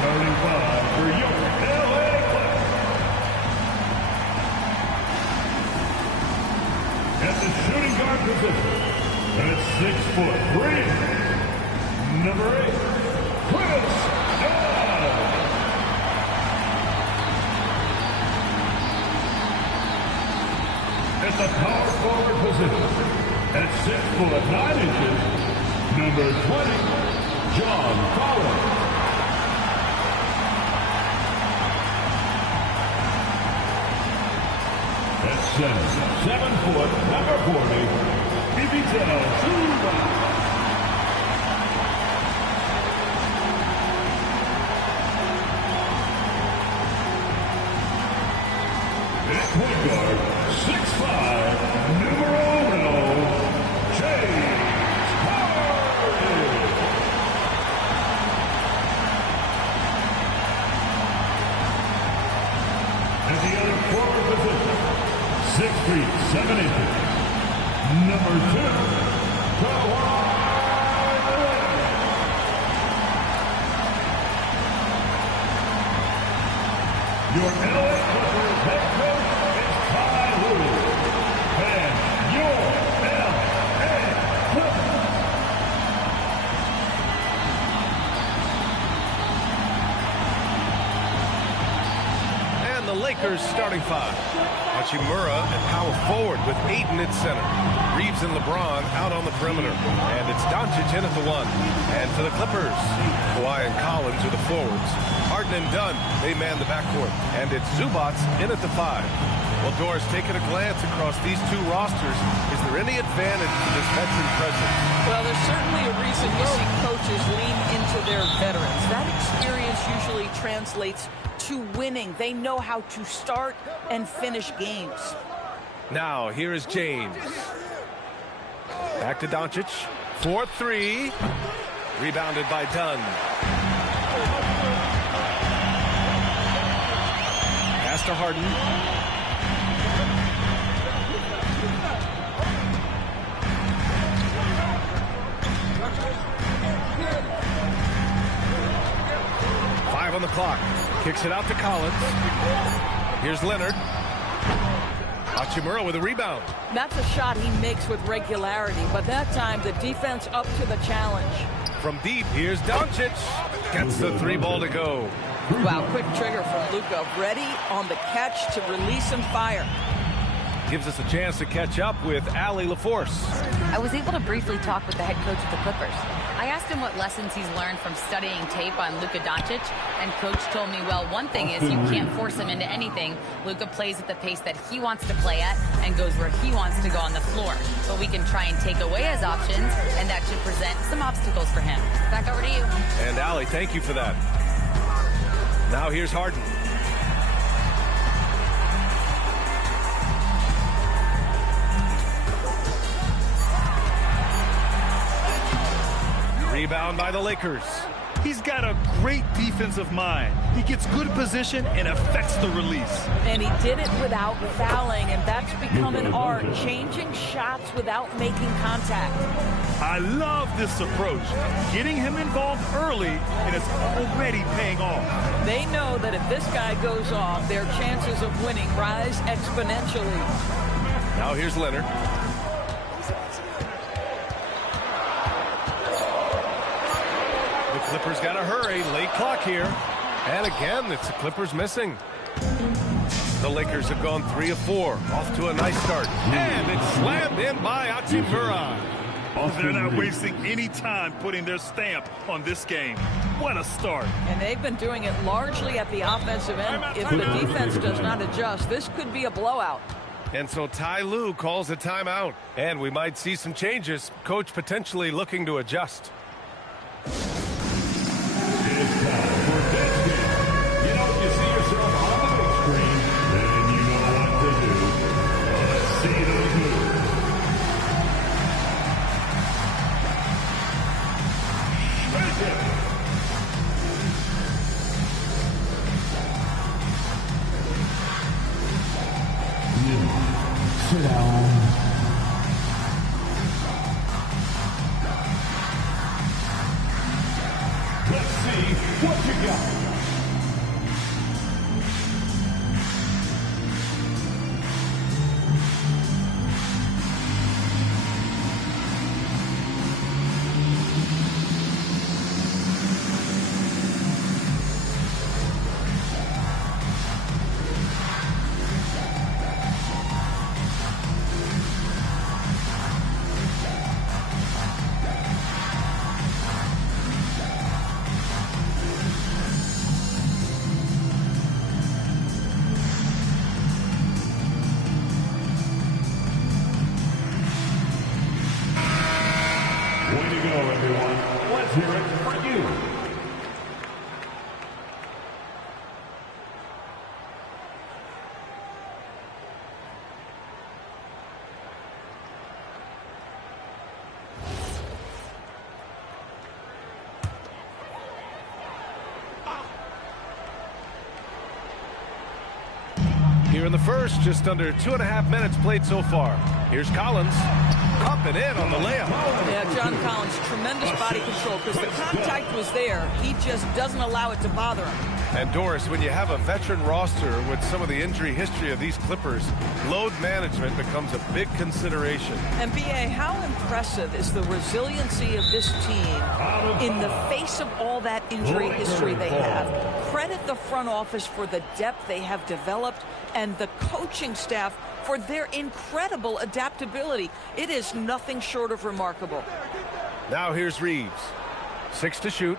Starting five for your LA Clippers. At the shooting guard position, at 6'3", number 8, Chris Dunn. At the power forward position, at 6'9", number 20, John Collins. At center, 7 foot, number 40, NBA2K26. At point guard, 6'5", numero 1, James Harden. At the other forward position, 6 feet, 7 inches, number 2, Kawhi Leonard. Your LA Clippers head coach is Ty Lue. And your LA Clippers. And the Lakers starting five. Hachimura at power forward with Ayton at center. Reeves and LeBron out on the perimeter. And it's Doncic in at the 1. And for the Clippers, Kawhi and Collins are the forwards. Harden and Dunn, they man the backcourt. And it's Zubac in at the 5. Well, Doris, taking a glance across these two rosters, is there any advantage to this veteran presence? Well, there's certainly a reason you see coaches lean into their veterans. That experience usually translates to winning. They know how to start and finish games. Now, here is James. Back to Doncic. 4-3. Rebounded by Dunn. Pass to Harden. Five on the clock. Kicks it out to Collins. Here's Leonard. Hachimura with a rebound. That's a shot he makes with regularity, but that time the defense up to the challenge. From deep, here's Doncic. Gets the 3 ball to go. Wow, quick trigger from Luka. Ready on the catch to release and fire. Gives us a chance to catch up with Allie LaForce. I was able to briefly talk with the head coach of the Clippers. I asked him what lessons he's learned from studying tape on Luka Doncic, and coach told me, well, one thing is you can't force him into anything. Luka plays at the pace that he wants to play at and goes where he wants to go on the floor. But we can try and take away his options, and that should present some obstacles for him. Back over to you. And Allie, thank you for that. Now here's Harden. Rebound by the Lakers. He's got a great defensive mind. He gets good position and affects the release. And he did it without fouling, and that's become an art, changing shots without making contact. I love this approach. Getting him involved early, and it's already paying off. They know that if this guy goes off, their chances of winning rise exponentially. Now here's Leonard. The Clippers got to hurry. Late clock here. And again, it's the Clippers missing. The Lakers have gone 3 of 4. Off to a nice start. And it's slammed in by Hachimura. They're not wasting any time putting their stamp on this game. What a start. And they've been doing it largely at the offensive end. If the defense does not adjust, this could be a blowout. And so Ty Lue calls a timeout. And we might see some changes. Coach potentially looking to adjust. It's time for this game. You know, if you see yourself on the big screen, then you know what to do. Let's see those moves. Shake it. Sit down. Let's see what you got. Here in the first, just under 2.5 minutes played so far. Here's Collins, up and in on the layup. Yeah, John Collins, tremendous body control because the contact was there. He just doesn't allow it to bother him. And Doris, when you have a veteran roster with some of the injury history of these Clippers, load management becomes a big consideration. And B.A., how impressive is the resiliency of this team in the face of all that injury history they have? Credit the front office for the depth they have developed and the coaching staff for their incredible adaptability. It is nothing short of remarkable. Now here's Reeves. 6 to shoot.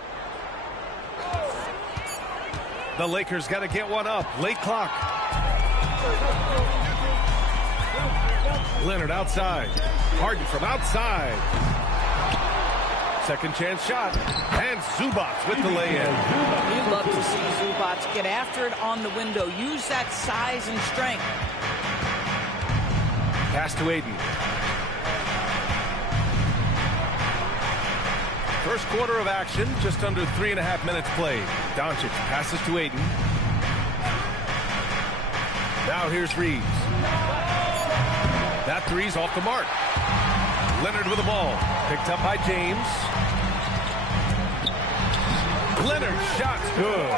The Lakers got to get one up. Late clock. Leonard outside. Harden from outside. Second chance shot. And Zubac with the lay-in. You love to see Zubac get after it on the window. Use that size and strength. Pass to Aiden. First quarter of action, just under 3.5 minutes played. Doncic passes to Aiden. Now here's Reeves. That three's off the mark. Leonard with the ball. Picked up by James. Leonard shot's good.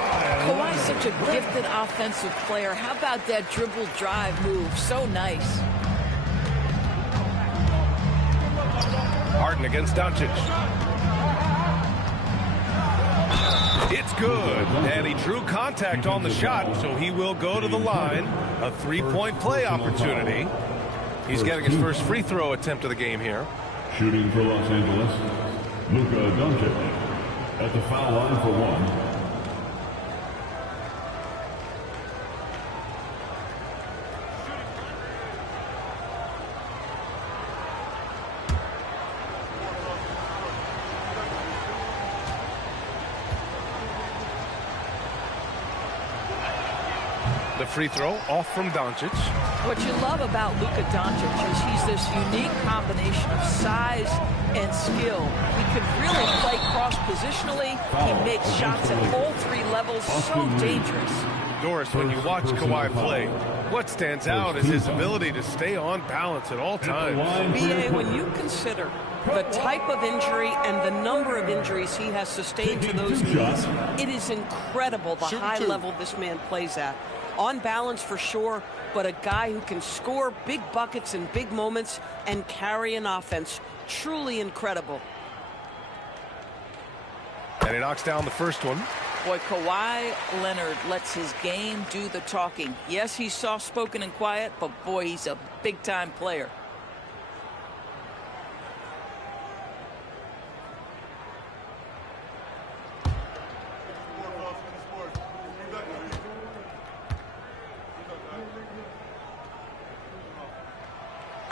Kawhi's such a gifted offensive player. How about that dribble drive move? So nice. Harden against Doncic. It's good. And he drew contact on the shot, so he will go to the line. A three-point play opportunity. He's getting his first free throw attempt of the game here. Shooting for Los Angeles, Luka Doncic at the foul line for one. The free throw off from Doncic. What you love about Luka Doncic is he's this unique combination of size and skill. He can really play cross-positionally. He makes shots at all three levels. So dangerous. Doris, when you watch Kawhi play, what stands out is his ability to stay on balance at all times. B.A., when you consider the type of injury and the number of injuries he has sustained to those knees, it is incredible the high level this man plays at. On balance for sure, but a guy who can score big buckets in big moments and carry an offense. Truly incredible. And he knocks down the first one. Boy, Kawhi Leonard lets his game do the talking. Yes, he's soft-spoken and quiet, but boy, he's a big-time player.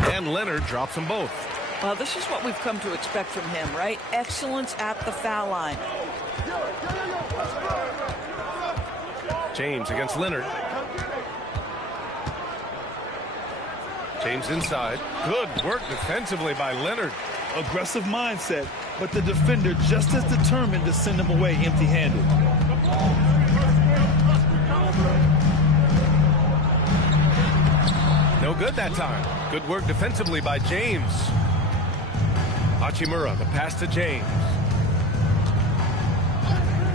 And Leonard drops them both. Well, this is what we've come to expect from him, right? Excellence at the foul line. James against Leonard. James inside. Good work defensively by Leonard. Aggressive mindset, but the defender just as determined to send him away empty-handed. No good that time. Good work defensively by James. Hachimura, the pass to James.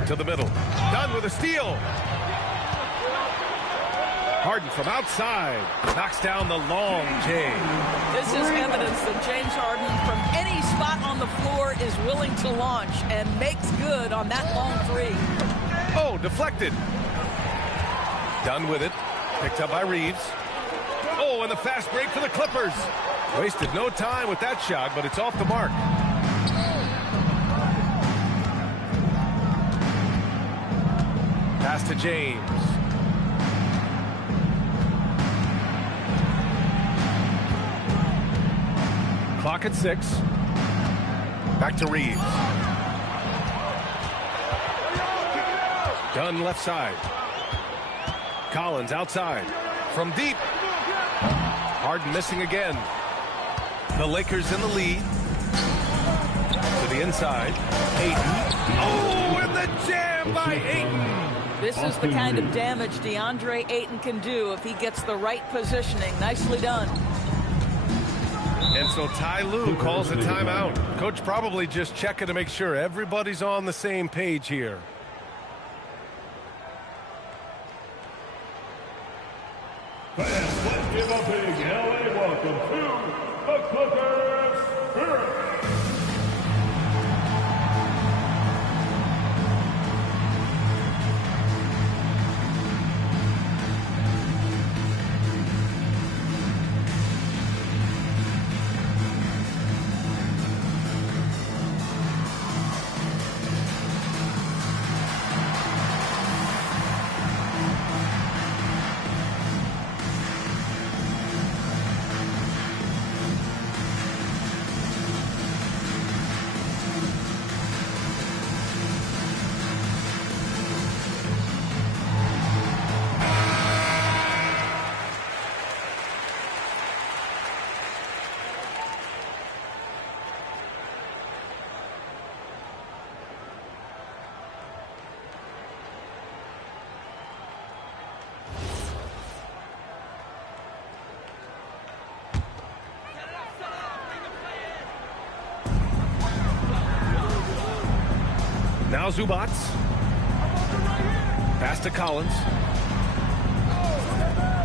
To the middle. Done with a steal. Harden from outside. Knocks down the long J. This is evidence that James Harden, from any spot on the floor, is willing to launch and makes good on that long three. Oh, deflected. Done with it. Picked up by Reeves. Oh, and the fast break for the Clippers. Wasted no time with that shot, but it's off the mark. Pass to James. Clock at 6. Back to Reeves. Dunn left side. Collins outside. From deep. Harden missing again. The Lakers in the lead. To the inside. Ayton. Oh, and the jam by Ayton. This is the kind of damage DeAndre Ayton can do if he gets the right positioning. Nicely done. And so Ty Lue calls a timeout. Coach probably just checking to make sure everybody's on the same page here. Fans, let's give a big LA welcome to the Clippers Spirit. Now Zubats. Pass to Collins.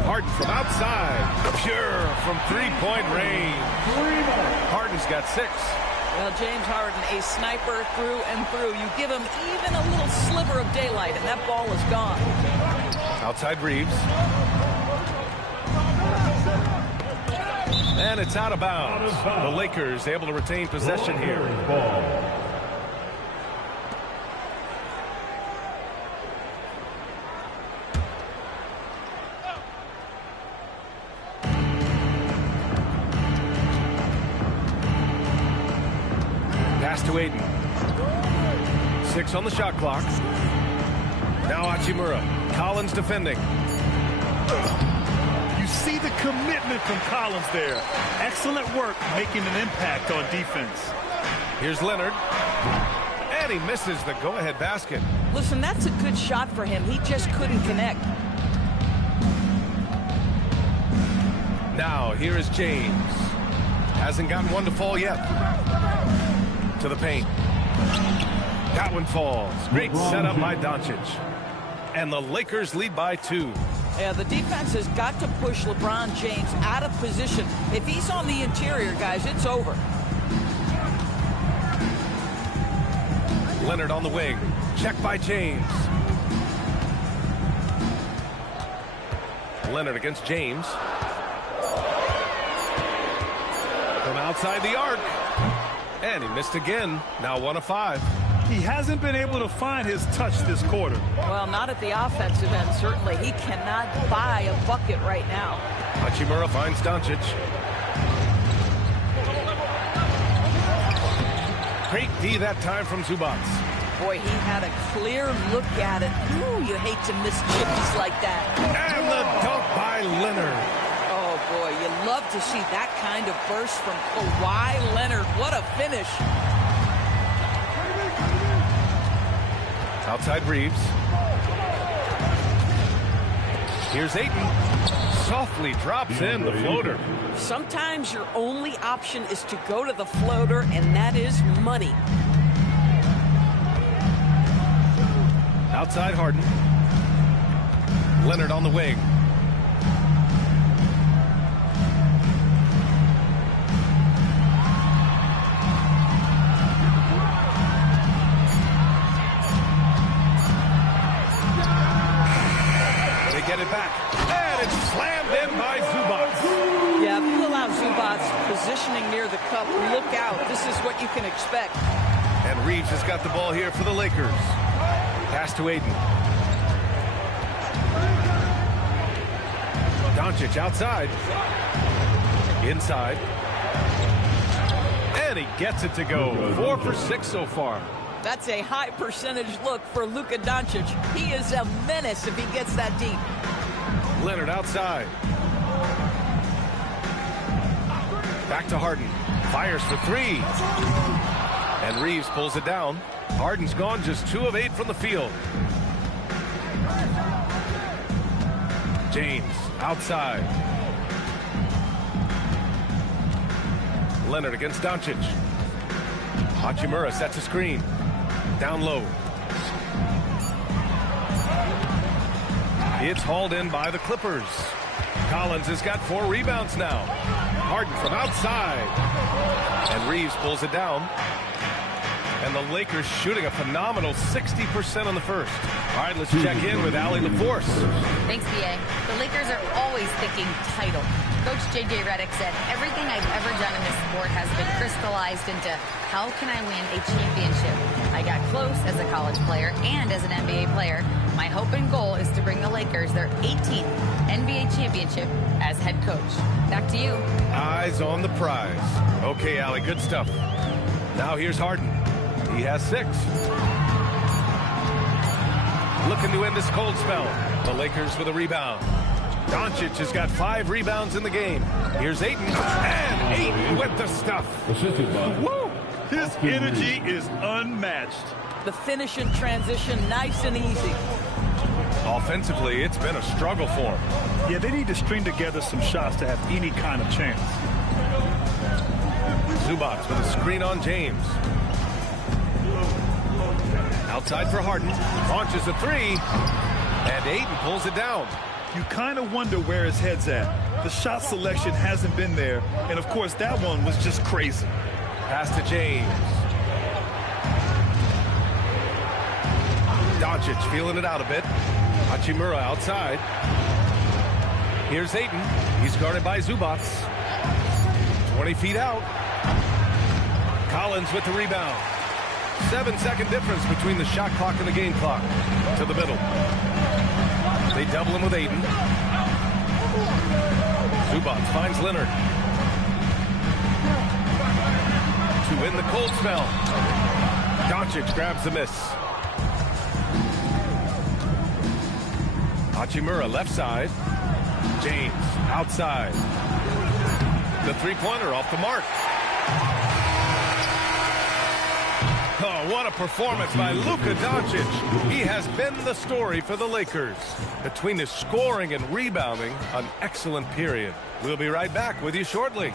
Harden from outside. Pure from three-point range. Harden's got 6. Well, James Harden, a sniper through and through. You give him even a little sliver of daylight, and that ball is gone. Outside Reeves. And it's out of bounds. The Lakers able to retain possession here. Pass to Ayton. 6 on the shot clock. Now Hachimura. Collins defending. You see the commitment from Collins there. Excellent work making an impact on defense. Here's Leonard. And he misses the go-ahead basket. Listen, that's a good shot for him. He just couldn't connect. Now, here is James. Hasn't gotten one to fall yet. To the paint. That one falls. Great setup by Doncic. And the Lakers lead by 2. Yeah, the defense has got to push LeBron James out of position. If he's on the interior, guys, it's over. Leonard on the wing. Check by James. Leonard against James. From outside the arc. And he missed again. Now 1 of 5. He hasn't been able to find his touch this quarter. Well, not at the offensive end, certainly. He cannot buy a bucket right now. Hachimura finds Doncic. Great D that time from Zubats. Boy, he had a clear look at it. Ooh, you hate to miss chippies like that. And the dunk by Leonard. Oh, boy, you love to see that kind of burst from Kawhi Leonard. What a finish. Outside Reeves. Here's Ayton. Softly drops in the floater. Sometimes your only option is to go to the floater, and that is money. Outside Harden. Leonard on the wing. They get it back. And it's slammed in by Zubats. Yeah, if you allow Zubats positioning near the cup, look out. This is what you can expect. And Reeves has got the ball here for the Lakers. Pass to Ayton. Doncic outside. Inside. And he gets it to go. 4 for 6 so far. That's a high percentage look for Luka Doncic. He is a menace if he gets that deep. Leonard outside. Back to Harden. Fires for 3. And Reeves pulls it down. Harden's gone just 2 of 8 from the field. James outside. Leonard against Doncic. Hachimura sets a screen. Down low. It's hauled in by the Clippers. Collins has got 4 rebounds now. Harden from outside. And Reeves pulls it down. And the Lakers shooting a phenomenal 60% on the first. All right, let's check in with Allie LaForce. Thanks, B.A. The Lakers are always thinking title. Coach J.J. Redick said, everything I've ever done in this sport has been crystallized into how can I win a championship. I got close as a college player and as an NBA player. My hope and goal is to bring the Lakers their 18th NBA championship as head coach. Back to you. Eyes on the prize. Okay, Allie, good stuff. Now here's Harden. He has 6. Looking to end this cold spell. The Lakers with a rebound. Doncic has got 5 rebounds in the game. Here's Ayton. And Ayton with the stuff. Woo! His energy is unmatched. The finish in transition, nice and easy. Offensively, it's been a struggle for him. Yeah, they need to string together some shots to have any kind of chance. Zubac with a screen on James. Outside for Harden. Launches a 3. And Ayton pulls it down. You kind of wonder where his head's at. The shot selection hasn't been there. And, of course, that one was just crazy. Pass to James. Doncic feeling it out a bit. Hachimura outside. Here's Ayton. He's guarded by Zubac. 20 feet out. Collins with the rebound. 7-second difference between the shot clock and the game clock. To the middle. They double him with Ayton. Zubac finds Leonard. To win the cold spell. Doncic grabs the miss. Hachimura left side. James outside. The three-pointer off the mark. Oh, what a performance by Luka Doncic. He has been the story for the Lakers. Between his scoring and rebounding, an excellent period. We'll be right back with you shortly.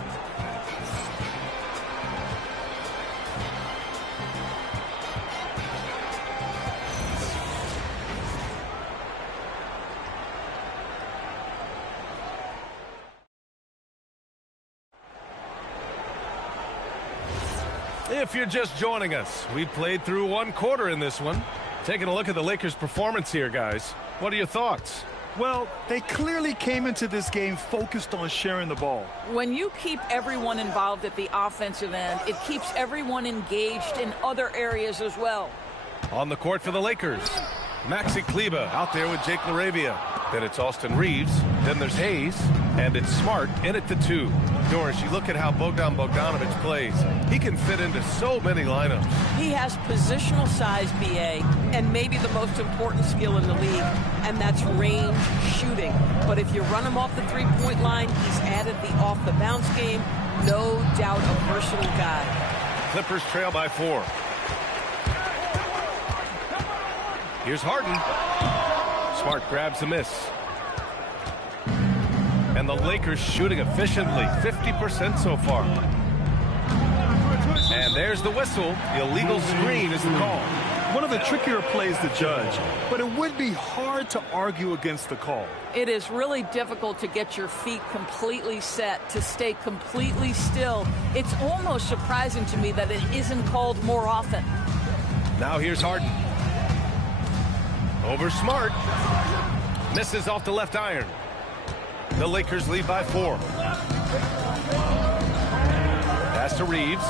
If you're just joining us, we played through 1 quarter in this one. Taking a look at the Lakers' performance here, guys. What are your thoughts? Well, they clearly came into this game focused on sharing the ball. When you keep everyone involved at the offensive end, it keeps everyone engaged in other areas as well. On the court for the Lakers, Maxi Kleber out there with Jake LaRavia. Then it's Austin Reeves. Then there's Hayes. And it's Smart in at the 2. Doris, you look at how Bogdan Bogdanovic plays. He can fit into so many lineups. He has positional size, B.A., and maybe the most important skill in the league, and that's range shooting. But if you run him off the three-point line, he's added the off-the-bounce game. No doubt a versatile guy. Clippers trail by 4. Here's Harden. Smart grabs the miss. And the Lakers shooting efficiently, 50% so far. And there's the whistle. The illegal screen is the call. One of the trickier plays to judge, but it would be hard to argue against the call. It is really difficult to get your feet completely set, to stay completely still. It's almost surprising to me that it isn't called more often. Now here's Harden. Over Smart. Misses off the left iron. The Lakers lead by 4. Pass to Reeves.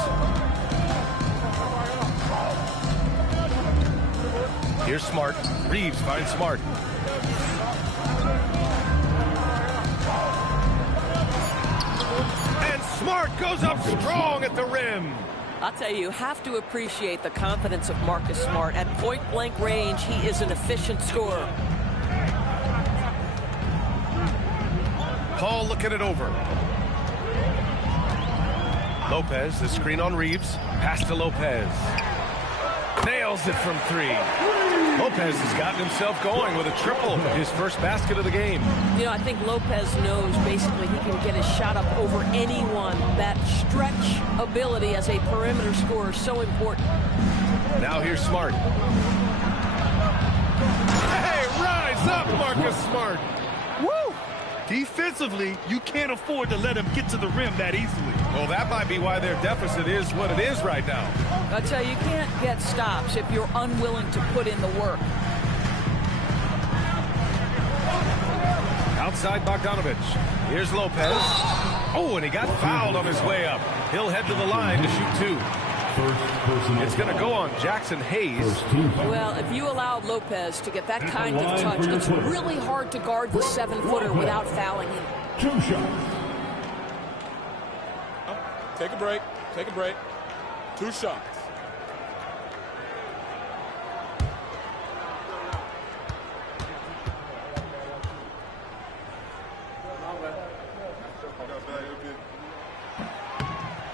Here's Smart. Reeves finds Smart. And Smart goes up strong at the rim. I'll tell you have to appreciate the confidence of Marcus Smart. At point-blank range, he is an efficient scorer. Paul looking it over. Lopez, the screen on Reeves. Pass to Lopez. Nails it from 3. Lopez has gotten himself going with a triple, his first basket of the game. You know, I think Lopez knows basically he can get his shot up over anyone. That stretch ability as a perimeter scorer is so important. Now here's Smart. Hey, rise up, Marcus Smart. Woo! Defensively, you can't afford to let him get to the rim that easily. Well, that might be why their deficit is what it is right now. I tell you, you can't get stops if you're unwilling to put in the work. Outside Bogdanovich. Here's Lopez. Oh, and he got fouled on his way up. He'll head to the line to shoot two. It's going to go on Jackson Hayes. Well, if you allow Lopez to get that kind of touch, it's really hard to guard the 7-footer without fouling him. 2 shots. Take a break. Take a break. 2 shots.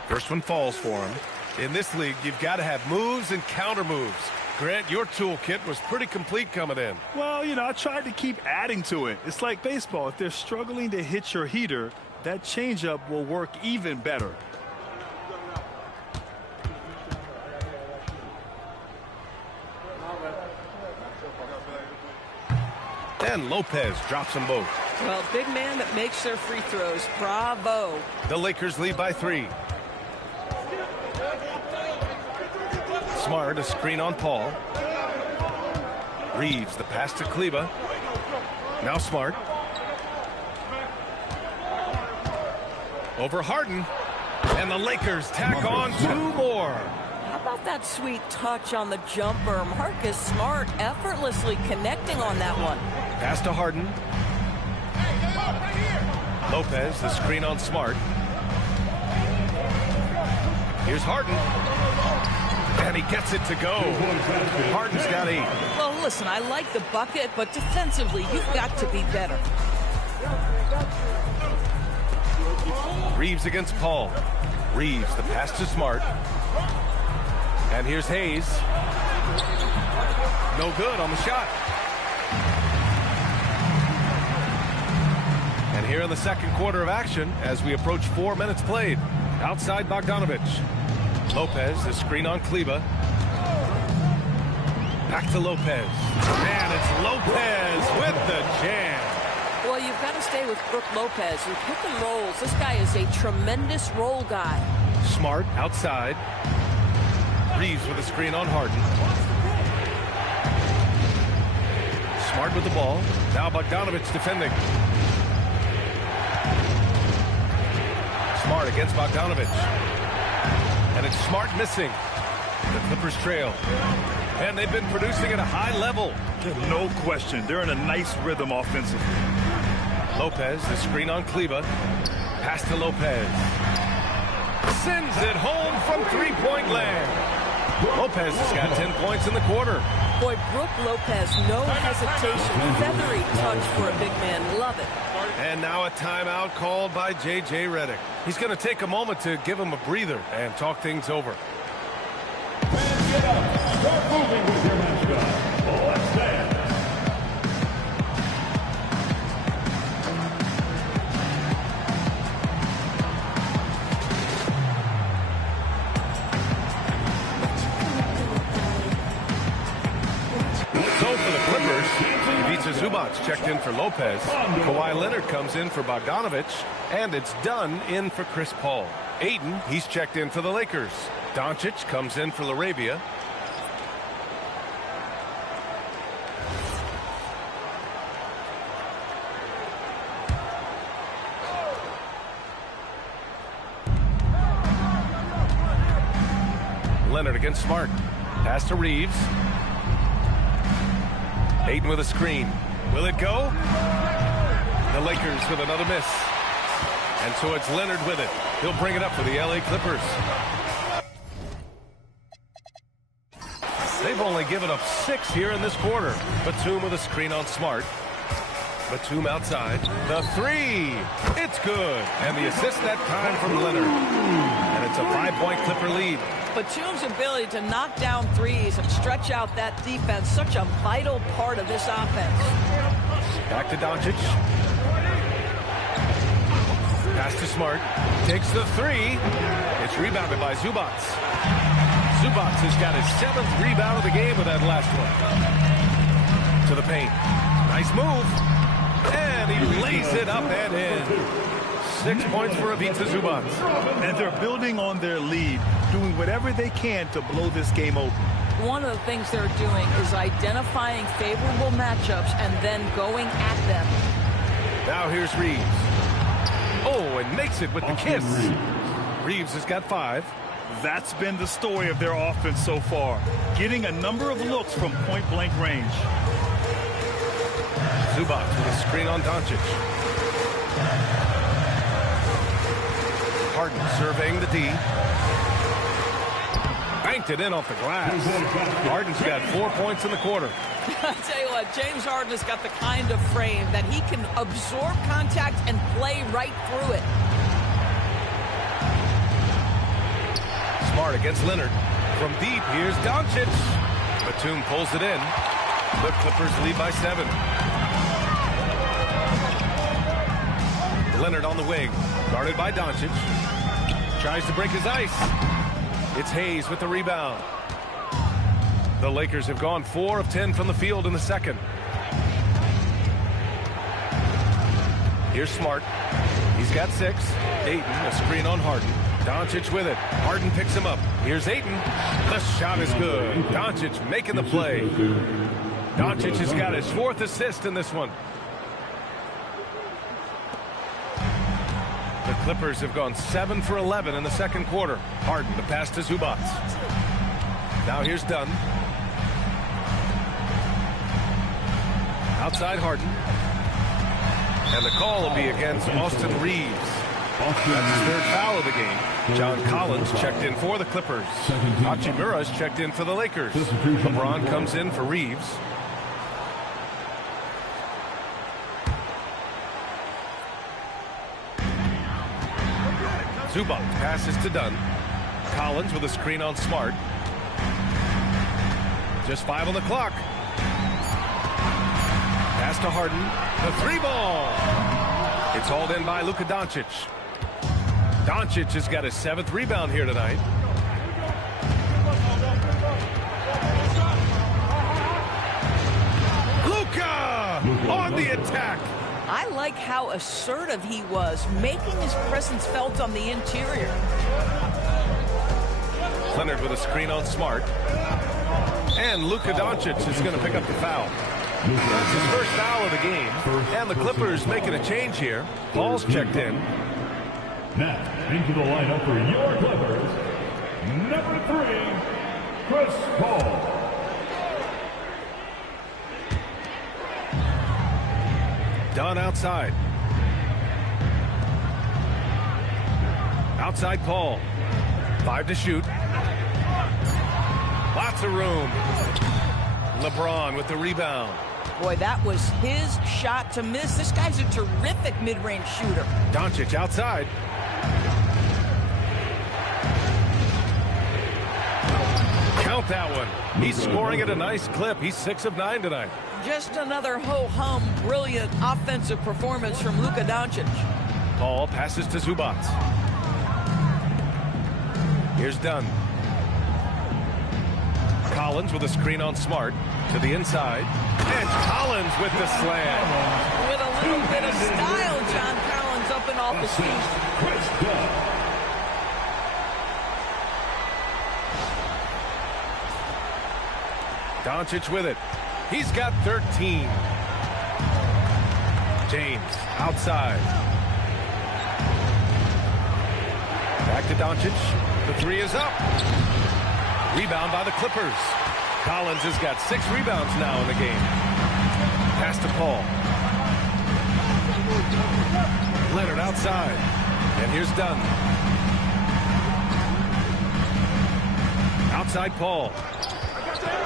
First one falls for him. In this league, you've got to have moves and counter moves. Grant, your toolkit was pretty complete coming in. Well, you know, I tried to keep adding to it. It's like baseball. If they're struggling to hit your heater, that changeup will work even better. And Lopez drops them both. Well, big man that makes their free throws. Bravo. The Lakers lead by 3. Smart, a screen on Paul. Reeves, the pass to Kleba. Now Smart. Over Harden. And the Lakers tack on 2 more. How about that sweet touch on the jumper? Marcus Smart effortlessly connecting on that one. Pass to Harden. Lopez, the screen on Smart. Here's Harden. And he gets it to go. Harden's got 8. Well, listen, I like the bucket, but defensively, you've got to be better. Reeves against Paul. Reeves, the pass to Smart. And here's Hayes. No good on the shot. And here in the second quarter of action, as we approach 4 minutes played. Outside Bogdanovich. Lopez, the screen on Kleba. Back to Lopez. And it's Lopez with the jam. Well, you've got to stay with Brook Lopez and pick and rolls. This guy is a tremendous roll guy. Smart outside. Reeves with a screen on Harden. Smart with the ball. Now Bogdanovich defending. Smart against Bogdanovich. And it's Smart missing. The Clippers trail. And they've been producing at a high level. No question. They're in a nice rhythm offensively. Lopez, the screen on Kleba. Pass to Lopez. Sends it home from three-point land. Lopez has got 10 points in the quarter. Boy, Brook Lopez, no hesitation. Feathery touch for a big man. Love it. And now a timeout called by J.J. Redick. He's going to take a moment to give him a breather and talk things over. Fans, get up. Start moving with your mascot. Let's dance. So for the Clippers, Ivica Zubac checked in for Lopez. Kawhi Leonard comes in for Bogdanovich. And it's Dunn in for Chris Paul. Ayton, he's checked in for the Lakers. Doncic comes in for LaRavia. Leonard against Smart. Pass to Reeves. Ayton with a screen. Will it go? The Lakers with another miss. And so it's Leonard with it. He'll bring it up for the LA Clippers. They've only given up 6 here in this quarter. Batum with a screen on Smart. Batum outside. The 3. It's good. And the assist that time from Leonard. And it's a 5-point Clipper lead. Batum's ability to knock down threes and stretch out that defense, such a vital part of this offense. Back to Doncic. Pass to Smart. Takes the three. It's rebounded by Zubac. Zubac has got his 7th rebound of the game with that last one. To the paint. Nice move. And he lays it up and in. 6 points for Ivica Zubac. And they're building on their lead, doing whatever they can to blow this game open. One of the things they're doing is identifying favorable matchups and then going at them. Now here's Reeves. Oh, and makes it with the kiss. Reeves has got 5. That's been the story of their offense so far, getting a number of looks from point-blank range. Zubac with a screen on Doncic. Harden surveying the D. Banked it in off the glass. Harden's got 4 points in the quarter. I'll tell you what, James Harden has got the kind of frame that he can absorb contact and play right through it. Smart against Leonard. From deep, here's Doncic. Batum pulls it in. The Clippers lead by 7. Leonard on the wing. Guarded by Doncic. Tries to break his ice. It's Hayes with the rebound. The Lakers have gone 4 of 10 from the field in the second. Here's Smart. He's got 6. Ayton, a screen on Harden. Doncic with it. Harden picks him up. Here's Ayton. The shot is good. Doncic making the play. Doncic has got his 4th assist in this one. The Clippers have gone 7 for 11 in the second quarter. Harden, the pass to Zubac. Now here's Dunn. Outside Harden. And the call will be against Austin Reeves. That's his 3rd foul of the game. John Collins checked in for the Clippers. Hachimura's checked in for the Lakers. LeBron comes in for Reeves. Zubac passes to Dunn. Collins with a screen on Smart. Just 5 on the clock. Pass to Harden. The 3-ball. It's hauled in by Luka Doncic. Doncic has got his 7th rebound here tonight. Luka on the attack. I like how assertive he was, making his presence felt on the interior. Leonard with a screen on Smart. And Luka Doncic is going to pick up the foul. That's his 1st foul of the game. And the Clippers making a change here. Paul's checked in. Now, into the lineup for your Clippers, number 3, Chris Paul. Dunn outside. Outside Paul. 5 to shoot. Lots of room. LeBron with the rebound. Boy, that was his shot to miss. This guy's a terrific mid-range shooter. Doncic outside. Count that one. He's scoring at a nice clip. He's 6 of 9 tonight. Just another ho-hum, brilliant offensive performance from Luka Doncic. Paul passes to Zubac. Here's Dunn. Collins with a screen on Smart. To the inside. And Collins with the slam. With a little bit of style, John Collins up and off his feet. Doncic with it. He's got 13. James outside. Back to Doncic. The 3 is up. Rebound by the Clippers. Collins has got 6 rebounds now in the game. Pass to Paul. Leonard outside. And here's Dunn. Outside Paul.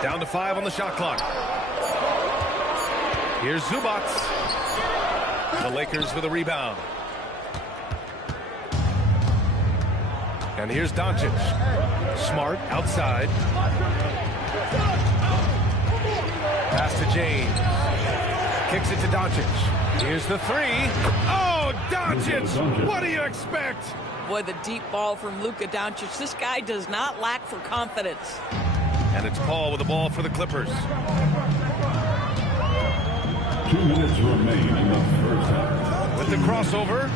Down to 5 on the shot clock. Here's Zubac. The Lakers with a rebound. And here's Doncic. Smart outside. Pass to James. Kicks it to Doncic. Here's the three. Oh, Doncic! What do you expect? Boy, the deep ball from Luka Doncic. This guy does not lack for confidence. And it's Paul with the ball for the Clippers. 2 minutes remain in the first half. With the crossover.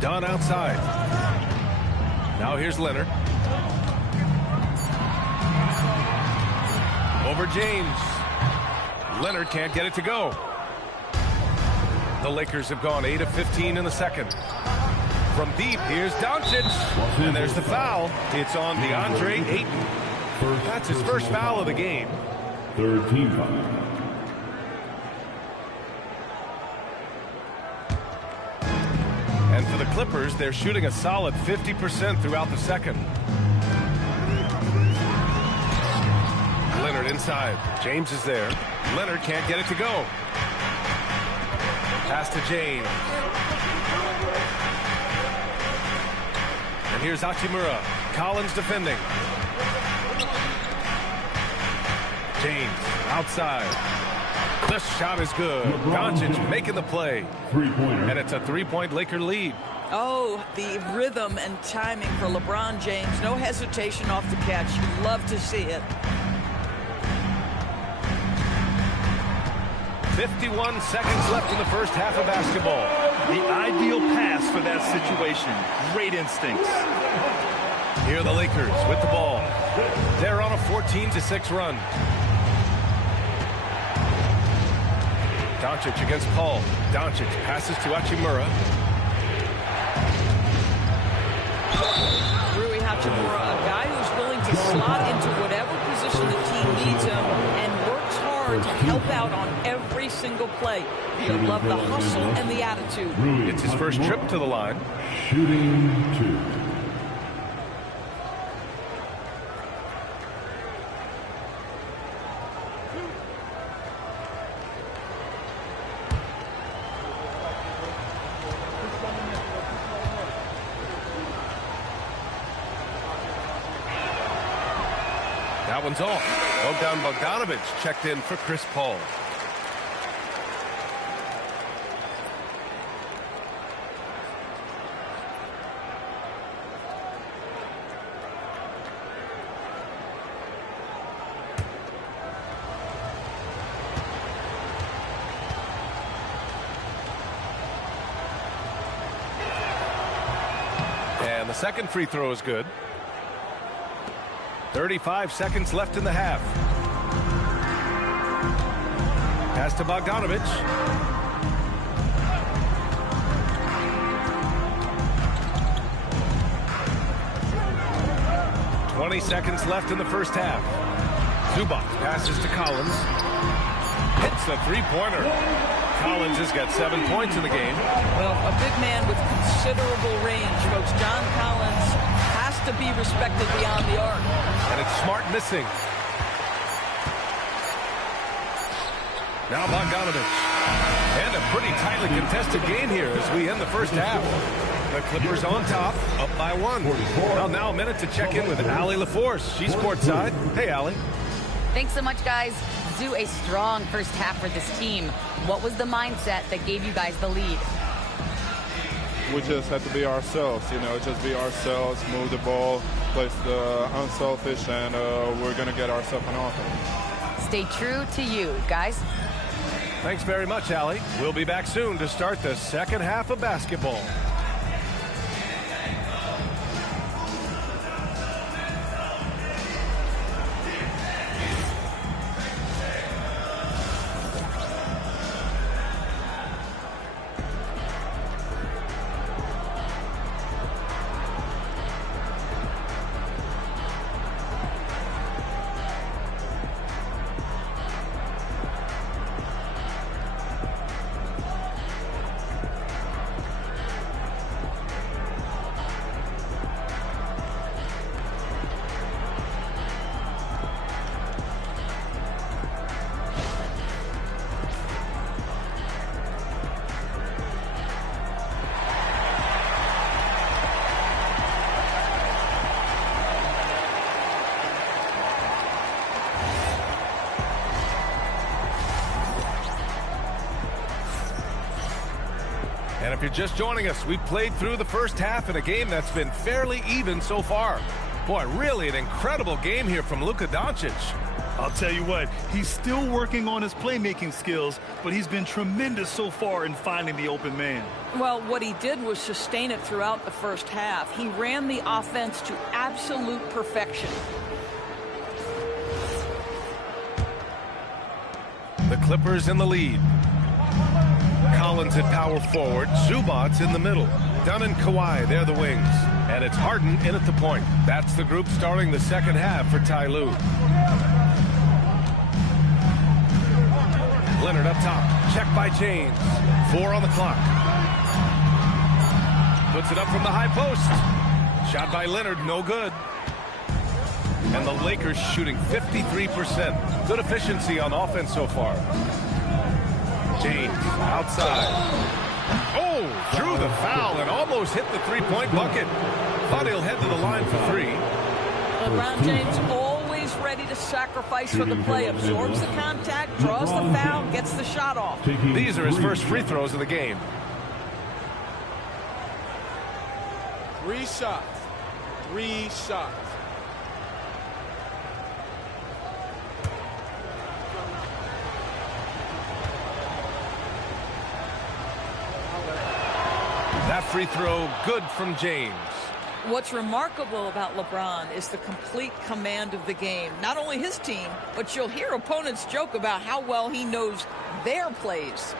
Done outside. Now here's Leonard. Over James. Leonard can't get it to go. The Lakers have gone 8 of 15 in the second. From deep, here's Doncic. And there's the foul. It's on DeAndre Ayton. That's his first foul of the game. Third team foul. And for the Clippers, they're shooting a solid 50% throughout the second. Leonard inside. James is there. Leonard can't get it to go. Pass to James. And here's Hachimura. Collins defending. James outside. The shot is good. Doncic making the play. Three-pointer. And it's a 3-point Laker lead. Oh, the rhythm and timing for LeBron James. No hesitation off the catch. You love to see it. 51 seconds left in the first half of basketball. The ideal pass for that situation. Great instincts. Here are the Lakers with the ball. They're on a 14-6 run. Doncic against Paul. Doncic passes to Hachimura. Rui Hachimura, a guy who's willing to slot into whatever position the team needs him and works hard to help out on every single play. You love the hustle and the attitude. It's his first trip to the line. Shooting 2. That one's off. Bogdanovich checked in for Chris Paul. And the second free throw is good. 35 seconds left in the half. Pass to Bogdanovich. $20 seconds left in the first half. Zubac passes to Collins. Hits the three-pointer. Collins has got 7 points in the game. Well, a big man with considerable range, folks. John Collins has to be respected beyond the arc. And it's Smart missing. Now Bogdanovich. And a pretty tightly contested game here as we end the first half. The Clippers on top, up by 1. Well, now a minute to check in with Allie LaForce. She's courtside. Hey, Allie. Thanks so much, guys. Do a strong first half for this team. What was the mindset that gave you guys the lead? We just have to be ourselves, just be ourselves, move the ball, play the unselfish, and we're going to get ourselves an offense. Stay true to you, guys. Thanks very much, Allie. We'll be back soon to start the second half of basketball. if you're just joining us, we've played through the first half in a game that's been fairly even so far. Boy, really an incredible game here from Luka Doncic. I'll tell you what, he's still working on his playmaking skills, but he's been tremendous so far in finding the open man. Well, what he did was sustain it throughout the first half. He ran the offense to absolute perfection. The Clippers in the lead. Collins at power forward. Zubac's in the middle. Dunn and Kawhi, they're the wings. And it's Harden in at the point. That's the group starting the second half for Ty Lue. Leonard up top. Check by James. 4 on the clock. Puts it up from the high post. Shot by Leonard, no good. And the Lakers shooting 53%. Good efficiency on offense so far. James outside. Oh, drew the foul and almost hit the three-point bucket. Thought he'll head to the line for 3. LeBron James always ready to sacrifice for the play. Absorbs the contact, draws the foul, gets the shot off. These are his first free throws of the game. 3 shots. 3 shots. That free throw good from James. What's remarkable about LeBron is the complete command of the game. Not only his team, but you'll hear opponents joke about how well he knows their plays.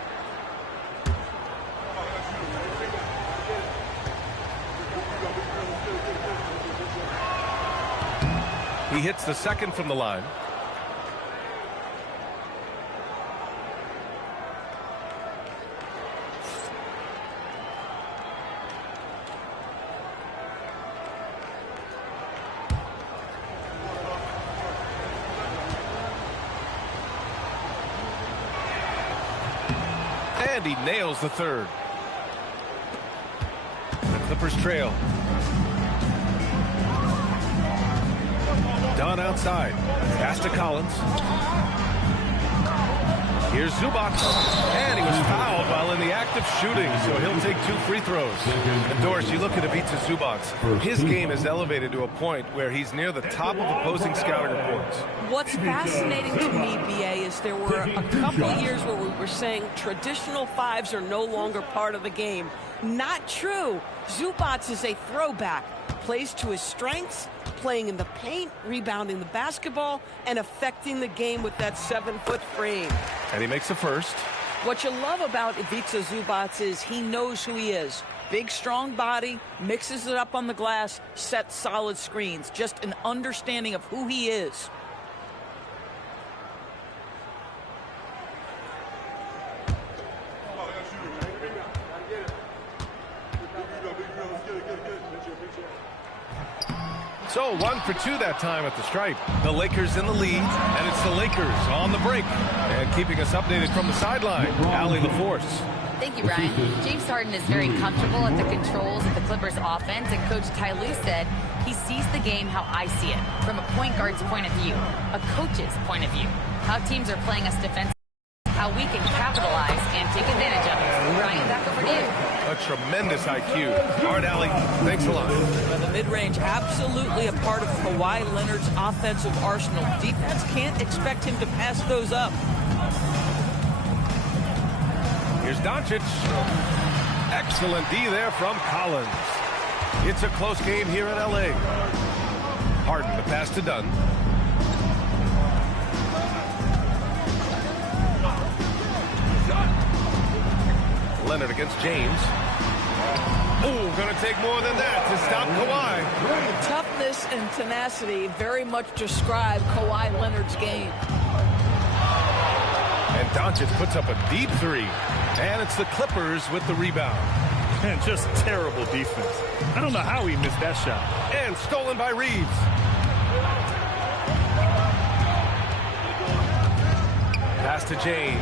He hits the second from the line. And he nails the third. The Clippers trail. Dunn outside. Pass to Collins. Here's Zubac. And he was fouled while in the act of shooting, so he'll take 2 free throws. And Doris, you look at Ivica Zubac. His game is elevated to a point where he's near the top of opposing scouting reports. What's fascinating to me, BA, is there were a couple years where we were saying traditional 5s are no longer part of the game. Not true. Zubac is a throwback. Plays to his strengths, playing in the paint, rebounding the basketball, and affecting the game with that 7-foot frame. And he makes the first. What you love about Ivica Zubac is he knows who he is. Big, strong body, mixes it up on the glass, sets solid screens. Just an understanding of who he is. So 1 for 2 that time at the stripe. The Lakers in the lead, and it's the Lakers on the break. And keeping us updated from the sideline, Allie LaForce. Thank you, Brian. James Harden is very comfortable at the controls of the Clippers offense, and Coach Ty Lue said he sees the game how I see it, from a point guard's point of view, a coach's point of view, how teams are playing us defensively, how we can capitalize and take advantage of it. Brian, back over to you. A tremendous IQ. All right, Allie, thanks a lot. Well, the mid-range, absolutely a part of Kawhi Leonard's offensive arsenal. Defense can't expect him to pass those up. Here's Doncic. Excellent D there from Collins. It's a close game here in L.A. Harden, the pass to Dunn. Leonard against James. Oh, going to take more than that to stop Kawhi. Toughness and tenacity very much describe Kawhi Leonard's game. And Doncic puts up a deep 3. And it's the Clippers with the rebound. And just terrible defense. I don't know how he missed that shot. And stolen by Reeves. Pass to James.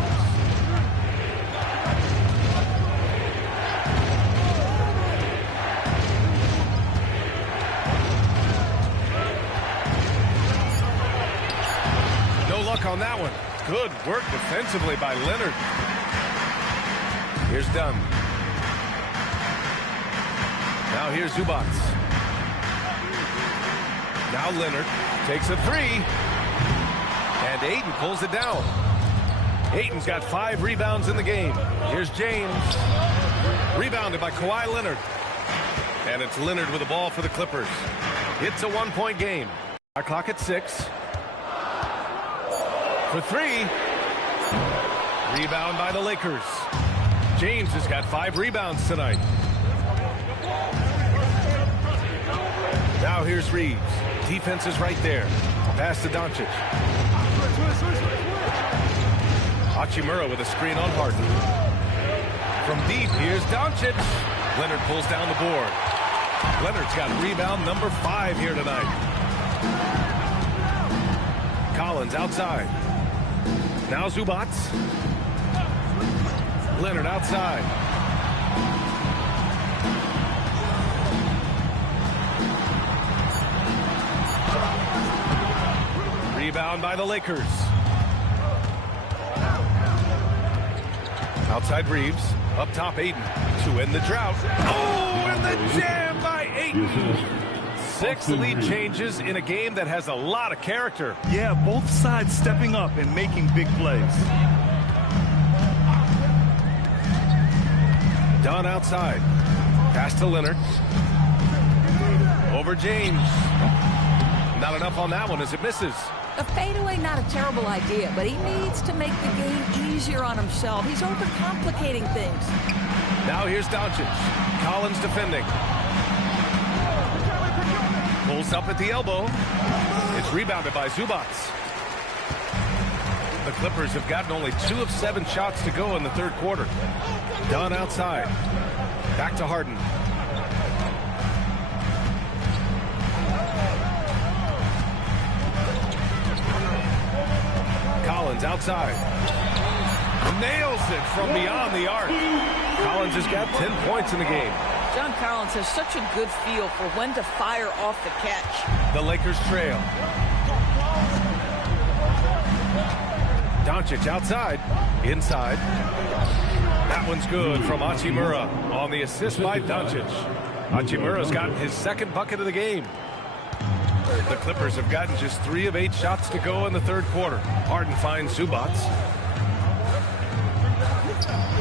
No luck on that one. Good work defensively by Leonard. Here's Dunn. Now here's Zubac. Now Leonard takes a three. And Ayton pulls it down. Ayton's got 5 rebounds in the game. Here's James. Rebounded by Kawhi Leonard. And it's Leonard with the ball for the Clippers. It's a 1-point game. Our clock at 6. For 3. Rebound by the Lakers. James has got 5 rebounds tonight. Now here's Reeves. Defense is right there. Pass to Doncic. Hachimura with a screen on Harden. From deep, here's Doncic. Leonard pulls down the board. Leonard's got rebound number 5 here tonight. Collins outside. Now Zubac. Leonard outside. Rebound by the Lakers. Outside Reeves. Up top Ayton to end the drought. Oh, and the jam by Ayton. 6 lead changes in a game that has a lot of character. Yeah, both sides stepping up and making big plays. Dunn outside. Pass to Leonard. Over James. Not enough on that one as it misses. A fadeaway, not a terrible idea, but he needs to make the game easier on himself. He's overcomplicating things. Now here's Doncic. Collins defending. Pulls up at the elbow. It's rebounded by Zubac. The Clippers have gotten only 2 of 7 shots to go in the third quarter. Dunn outside. Back to Harden. Collins outside. Nails it from beyond the arc. Collins has got 10 points in the game. John Collins has such a good feel for when to fire off the catch. The Lakers trail. Doncic outside. Inside. That one's good from Hachimura on the assist by Doncic. Hachimura's gotten his 2nd bucket of the game. The Clippers have gotten just 3 of 8 shots to go in the third quarter. Harden finds Zubac.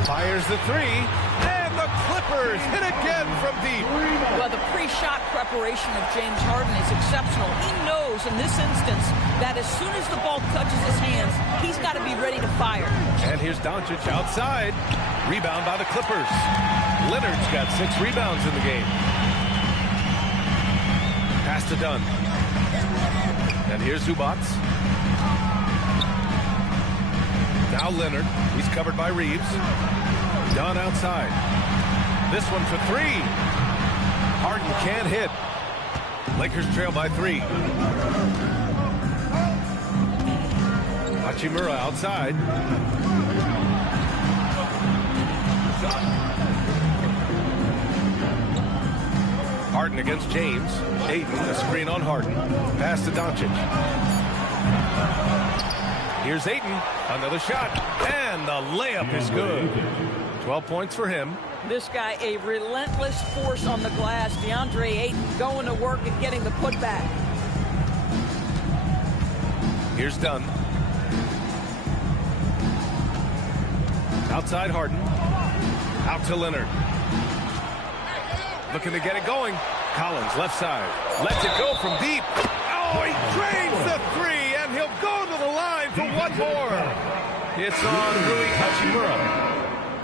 Fires the 3. And the Clippers hit again from deep. Well, the pre-shot preparation of James Harden is exceptional. He knows in this instance that as soon as the ball touches his hands, he's got to be ready to fire. And here's Doncic outside. Rebound by the Clippers. Leonard's got 6 rebounds in the game. Pass to Dunn. And here's Zubac. Now Leonard. He's covered by Reeves. Dunn outside. This one for 3. Harden can't hit. Lakers trail by 3. Hachimura outside. Harden against James. Ayton, a screen on Harden. Pass to Doncic. Here's Ayton. Another shot. And the layup is good. 12 points for him. This guy, a relentless force on the glass. DeAndre Ayton going to work and getting the putback. Here's Dunn. Outside Harden. Out to Leonard. Looking to get it going. Collins, left side. Lets it go from deep. Oh, he drains the 3, and he'll go to the line for one more. It's on Rui Hachimura.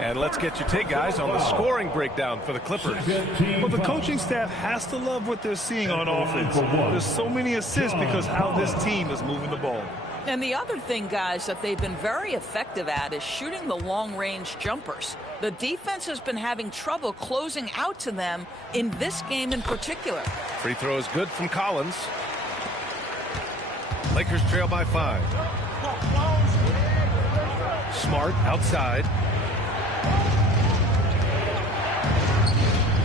And let's get your take, guys, on the scoring breakdown for the Clippers. Well, the coaching staff has to love what they're seeing on offense. There's so many assists because how this team is moving the ball. And the other thing, guys, that they've been very effective at is shooting the long-range jumpers. The defense has been having trouble closing out to them in this game in particular. Free throw is good from Collins. Lakers trail by 5. Smart outside.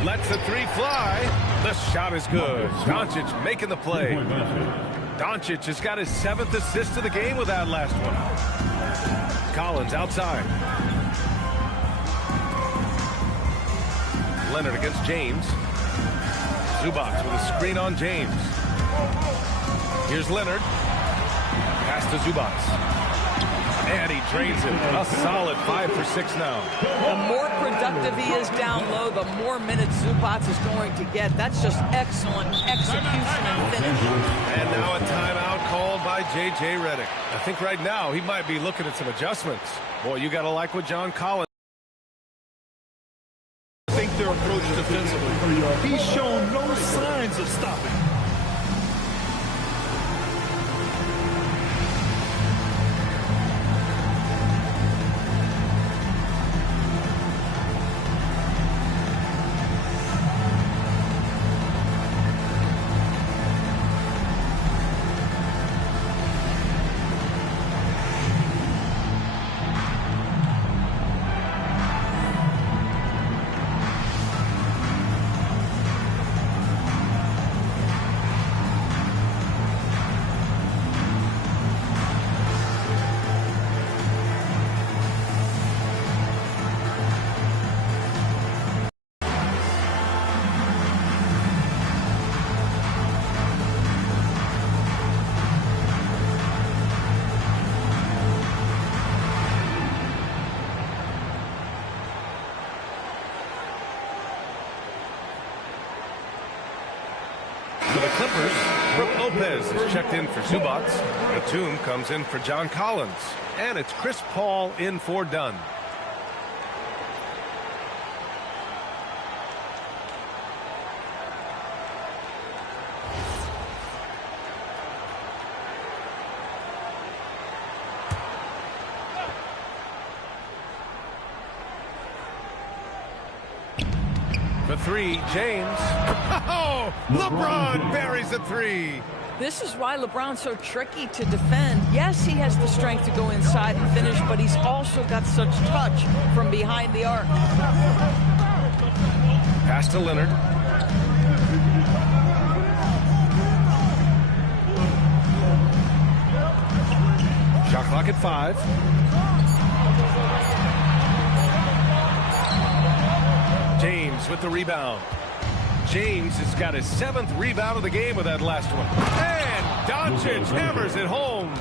Lets the 3 fly. The shot is good. Doncic making the play. Doncic has got his 7th assist of the game with that last one. Collins outside. Leonard against James. Zubac with a screen on James. Here's Leonard. Pass to Zubac. And he drains it. A solid 5 for 6 now. The more productive he is down low, the more minutes Zubac is going to get. That's just excellent execution and finish. And now a timeout called by J.J. Redick. I think right now he might be looking at some adjustments. Boy, you got to like what John Collins. I think their approach defensively. He's shown no signs of stopping. For the Clippers, Brook Lopez is checked in for Zubac. Batum comes in for John Collins. And it's Chris Paul in for Dunn. For 3, James. Oh, LeBron buries a 3. This is why LeBron's so tricky to defend. Yes, he has the strength to go inside and finish, but he's also got such touch from behind the arc. Pass to Leonard. Shot clock at 5. James with the rebound. James has got his 7th rebound of the game with that last one. And Doncic hammers it home.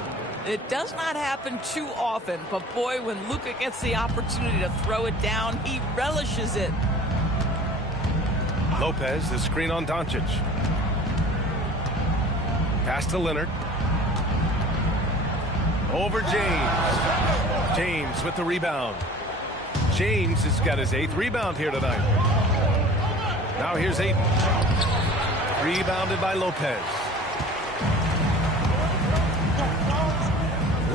It does not happen too often, but boy, when Luka gets the opportunity to throw it down, he relishes it. Lopez, the screen on Doncic. Pass to Leonard. Over James. James with the rebound. James has got his 8th rebound here tonight. Now here's Ayton. Rebounded by Lopez.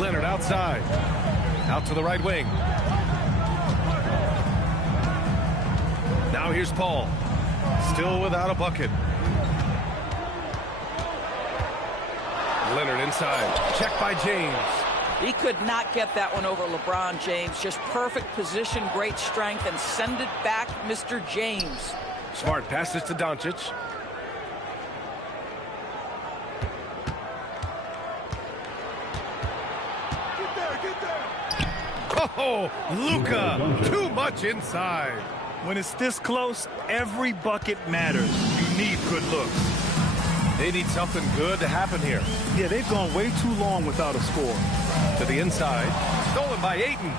Leonard outside. Out to the right wing. Now here's Paul. Still without a bucket. Leonard inside. Checked by James. He could not get that one over LeBron James. Just perfect position, great strength, and send it back, Mr. James. Smart passes to Doncic. Oh, Luka, too much inside. When it's this close, every bucket matters. You need good looks. They need something good to happen here. Yeah, they've gone way too long without a score. To the inside. Stolen by Ayton.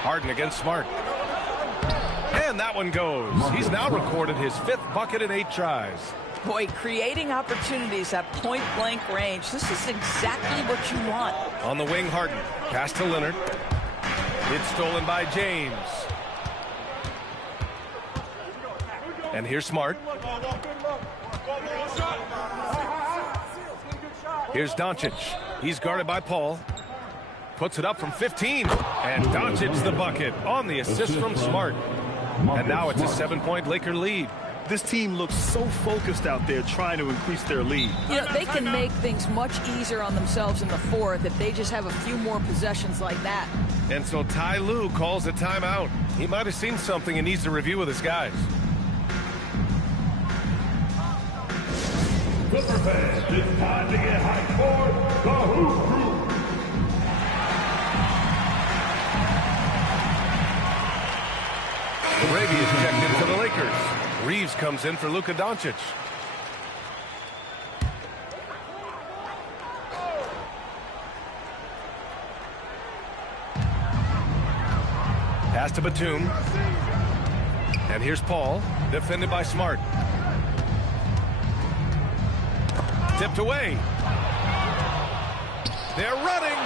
Harden against Smart. And that one goes. He's now recorded his 5th bucket in 8 tries. Boy, creating opportunities at point-blank range. This is exactly what you want. On the wing, Harden. Pass to Leonard. It's stolen by James. And here's Smart. Here's Doncic. He's guarded by Paul. Puts it up from 15. And Doncic's the bucket on the assist from Smart. And now it's a 7-point Laker lead. This team looks so focused out there trying to increase their lead. You know, they can make things much easier on themselves in the 4th if they just have a few more possessions like that. And so Ty Lue calls a timeout. He might have seen something and needs to review with his guys. Clipper fans, it's time to get hyped for the Hoop Crew. Brady is checked into the Reeves comes in for Luka Doncic. Pass to Batum. And here's Paul, defended by Smart. Tipped away. They're running.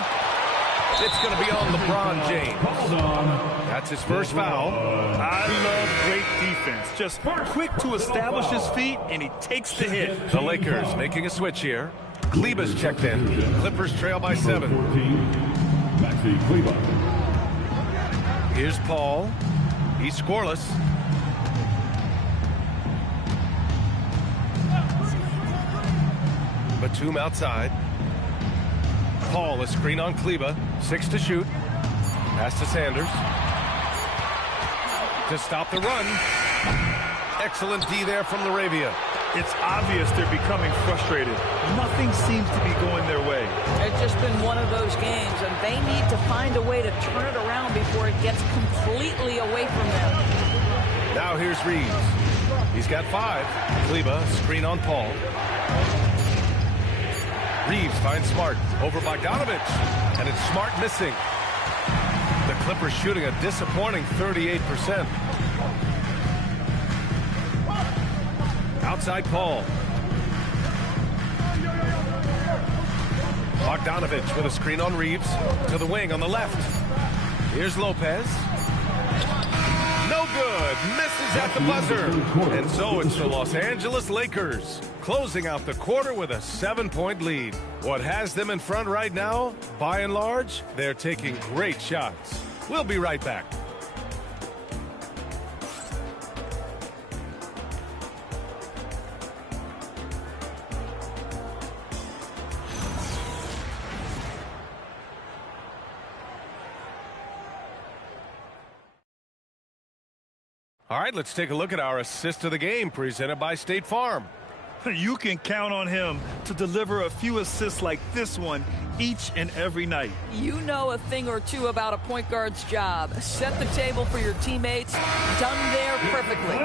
It's going to be on LeBron James. That's his first foul. I love great defense. Just quick to establish his feet, and he takes the hit. The Lakers making a switch here. Kleber's checked in. Clippers trail by 7. Here's Paul. He's scoreless. Batum outside. Paul, a screen on Kleber. 6 to shoot. Pass to Sanders. To stop the run. Excellent D there from Laravia. It's obvious they're becoming frustrated. Nothing seems to be going their way. It's just been one of those games, and they need to find a way to turn it around before it gets completely away from them. Now here's Reeves. He's got 5. Kleber, screen on Paul. Reeves finds Smart over Bogdanovich, and it's Smart missing. The Clippers shooting a disappointing 38%. Outside Paul. Bogdanovich with a screen on Reeves to the wing on the left. Here's Lopez. No good. Misses at the buzzer. And so it's the Los Angeles Lakers closing out the quarter with a 7-point lead. What has them in front right now? By and large, they're taking great shots. We'll be right back. All right, let's take a look at our assist of the game presented by State Farm. You can count on him to deliver a few assists like this one each and every night. You know a thing or two about a point guard's job. Set the table for your teammates. Done there perfectly.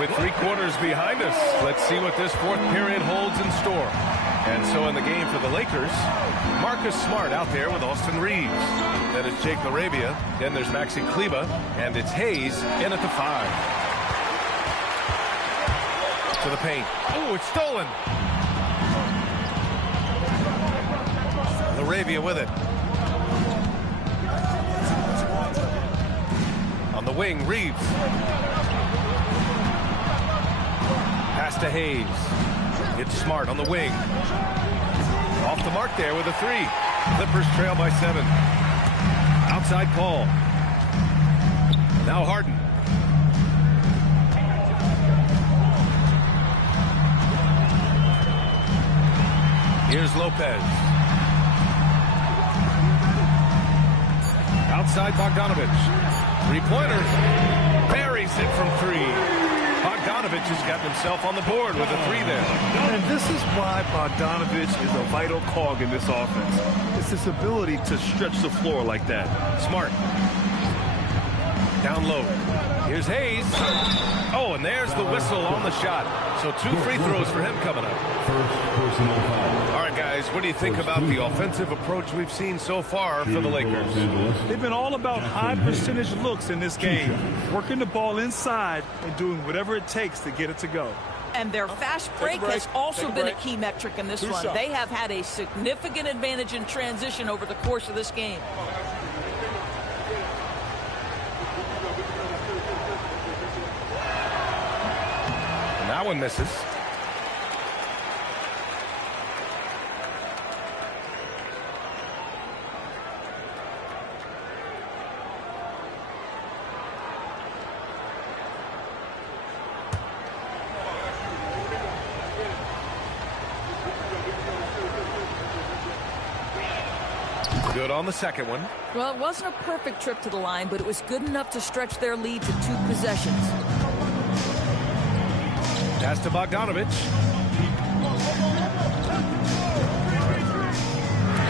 With 3 quarters behind us, let's see what this 4th period holds in store. And so in the game for the Lakers, Marcus Smart out there with Austin Reeves. Then it's Jake Laravia. Then there's Maxi Kleber. And it's Hayes in at the 5. To the paint. Oh, it's stolen. Laravia with it. On the wing, Reeves. Pass to Hayes. It's Smart on the wing. Off the mark there with a 3. Clippers trail by 7. Outside Paul. Now Harden. Here's Lopez. Outside Bogdanovich. 3-pointer. Buries it from 3. Bogdanovich has gotten himself on the board with a 3 there. And this is why Bogdanovich is a vital cog in this offense. It's his ability to stretch the floor like that. Smart. Down low. Here's Hayes. Oh, and there's the whistle on the shot. So 2 free throws for him coming up. All right, guys, what do you think about the offensive approach we've seen so far for the Lakers? They've been all about high percentage looks in this game, working the ball inside and doing whatever it takes to get it to go. And their fast break has also been a key metric in this one. They have had a significant advantage in transition over the course of this game. And that one misses. Good on the second one. Well, it wasn't a perfect trip to the line, but it was good enough to stretch their lead to 2 possessions. Pass to Bogdanovich.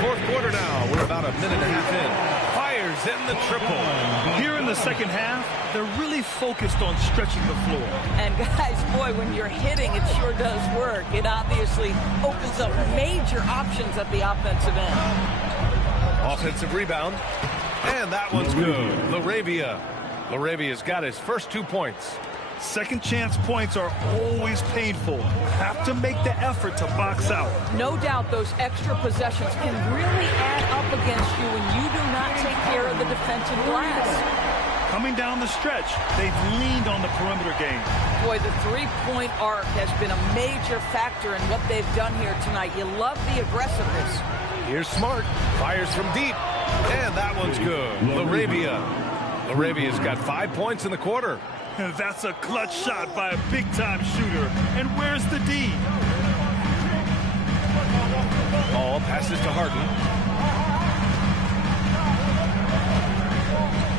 4th quarter now. We're about a minute and a half in. Fires hitting the triple. Here in the second half, they're really focused on stretching the floor. And guys, boy, when you're hitting, it sure does work. It obviously opens up major options at the offensive end. Offensive rebound. And that one's good. Laravia's got his first 2 points. Second chance points are always painful. Have to make the effort to box out. No doubt those extra possessions can really add up against you when you do not take care of the defensive glass. Coming down the stretch, they've leaned on the perimeter game. Boy, the three-point arc has been a major factor in what they've done here tonight. You love the aggressiveness. Here's Smart. Fires from deep. And that one's good. Laravia's got 5 points in the quarter. That's a clutch shot by a big-time shooter. And where's the D? Ball passes to Harden.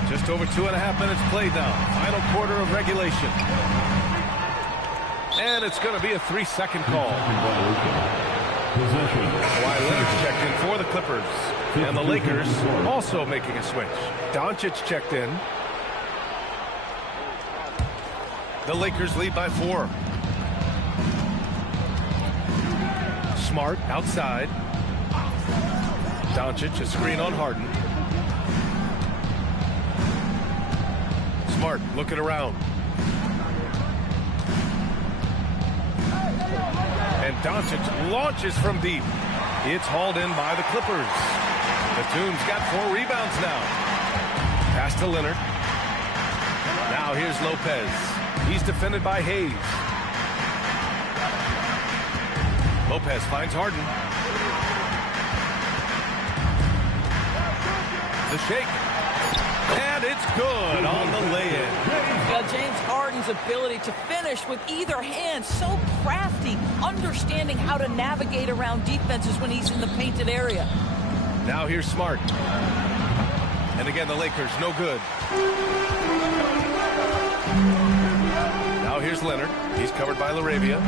Just over 2.5 minutes played now. Final quarter of regulation. And it's going to be a 3-second call. Kawhi Leonard checked in for the Clippers. And the Lakers also making a switch. Doncic checked in. The Lakers lead by 4. Smart outside. Doncic, a screen on Harden. Smart looking around. And Doncic launches from deep. It's hauled in by the Clippers. Batum's got 4 rebounds now. Pass to Leonard. Now here's Lopez. He's defended by Hayes. Lopez finds Harden. The shake. And it's good on the lay-in. James Harden's ability to finish with either hand, so crafty, understanding how to navigate around defenses when he's in the painted area. Now here's Smart. And again, the Lakers, no good. Now here's Leonard. He's covered by Laravia.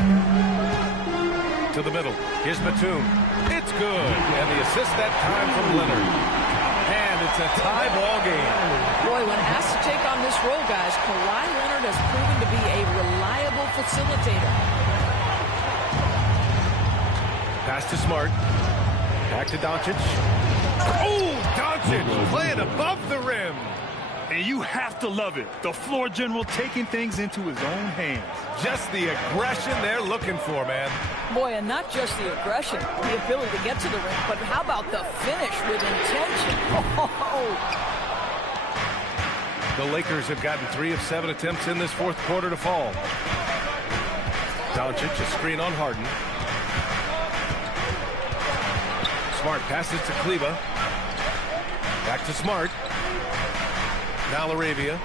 To the middle. Here's Batum. It's good. And the assist that time from Leonard. And it's a tie ball game. Boy, when asked to take on this role, guys, Kawhi Leonard has proven to be a reliable facilitator. Pass to Smart. Back to Doncic. Oh, Doncic playing above the rim. And you have to love it. The floor general taking things into his own hands. Just the aggression they're looking for, man. Boy, and not just the aggression, the ability to get to the rim, but how about the finish with intention? Oh. The Lakers have gotten 3 of 7 attempts in this fourth quarter to fall. Doncic, a screen on Harden. Smart passes to Kleba. Back to Smart. Now Laravia.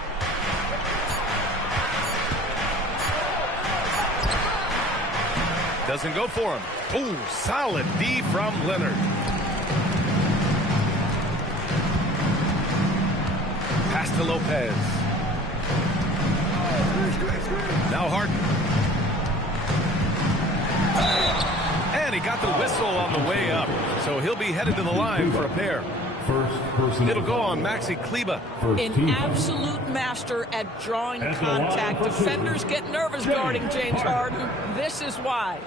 Doesn't go for him. Oh, solid D from Leonard. Pass to Lopez. Now Harden. And he got the whistle on the way up. So he'll be headed to the line for a pair. It'll go on Maxi Kleba. An absolute master at drawing contact. Defenders get nervous guarding James Harden. This is why.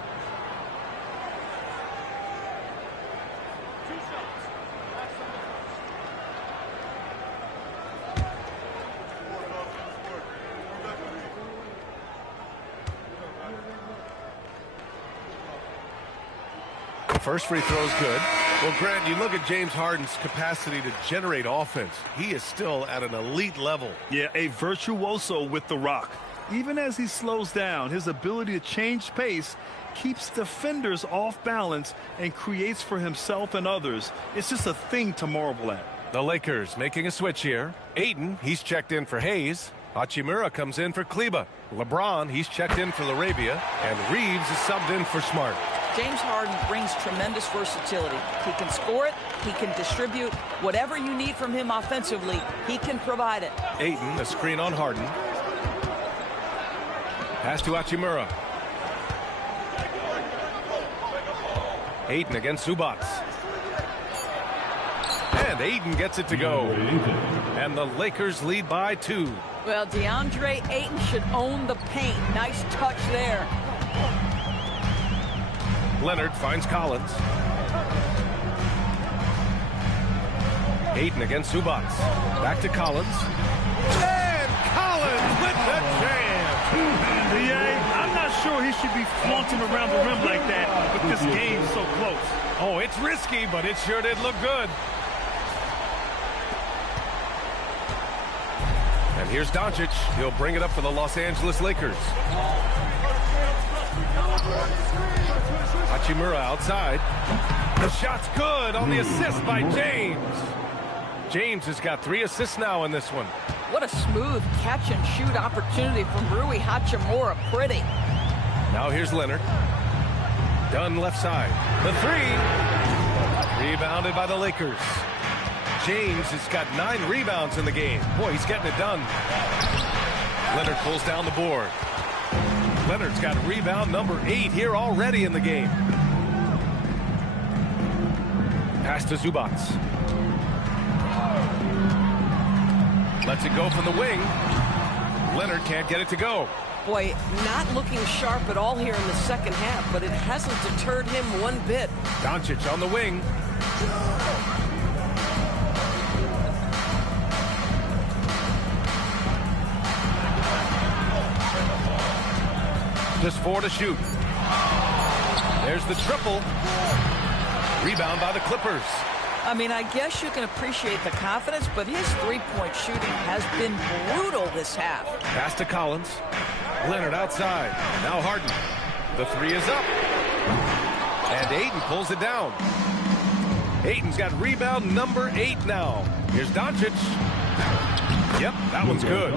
First free throw is good. Well, Grant, you look at James Harden's capacity to generate offense. He is still at an elite level. Yeah, a virtuoso with the rock. Even as he slows down, his ability to change pace keeps defenders off balance and creates for himself and others. It's just a thing to marvel at. The Lakers making a switch here. Ayton, he's checked in for Hayes. Hachimura comes in for Kleba. LeBron, he's checked in for Laravia. And Reeves is subbed in for Smart. James Harden brings tremendous versatility. He can score it, he can distribute. Whatever you need from him offensively, he can provide it. Ayton, a screen on Harden. Pass to Hachimura. Ayton against Zubats. And And Ayton gets it to go. And the Lakers lead by 2. Well, DeAndre Ayton should own the paint. Nice touch there. Leonard finds Collins. Ayton against Zubac. Back to Collins. And Collins with the jam. I'm not sure he should be flaunting around the rim like that, but this game's so close. Oh, it's risky, but it sure did look good. And here's Doncic. He'll bring it up for the Los Angeles Lakers. Hachimura outside. The shot's good on the assist by James. James has got 3 assists now in this one. What a smooth catch-and-shoot opportunity from Rui Hachimura. Pretty. Now here's Leonard. Dunn left side. The 3. Rebounded by the Lakers. James has got 9 rebounds in the game. Boy, he's getting it done. Leonard pulls down the board. Leonard's got rebound number 8 here already in the game. Pass to Zubac. Lets it go from the wing. Leonard can't get it to go. Boy, not looking sharp at all here in the second half, but it hasn't deterred him one bit. Doncic on the wing. Just 4 to shoot. There's the triple. Rebound by the Clippers. I mean, I guess you can appreciate the confidence, but his three-point shooting has been brutal this half. Pass to Collins. Leonard outside. Now Harden. The 3 is up. And Ayton pulls it down. Ayton's got rebound number 8 now. Here's Doncic. Yep, that one's good.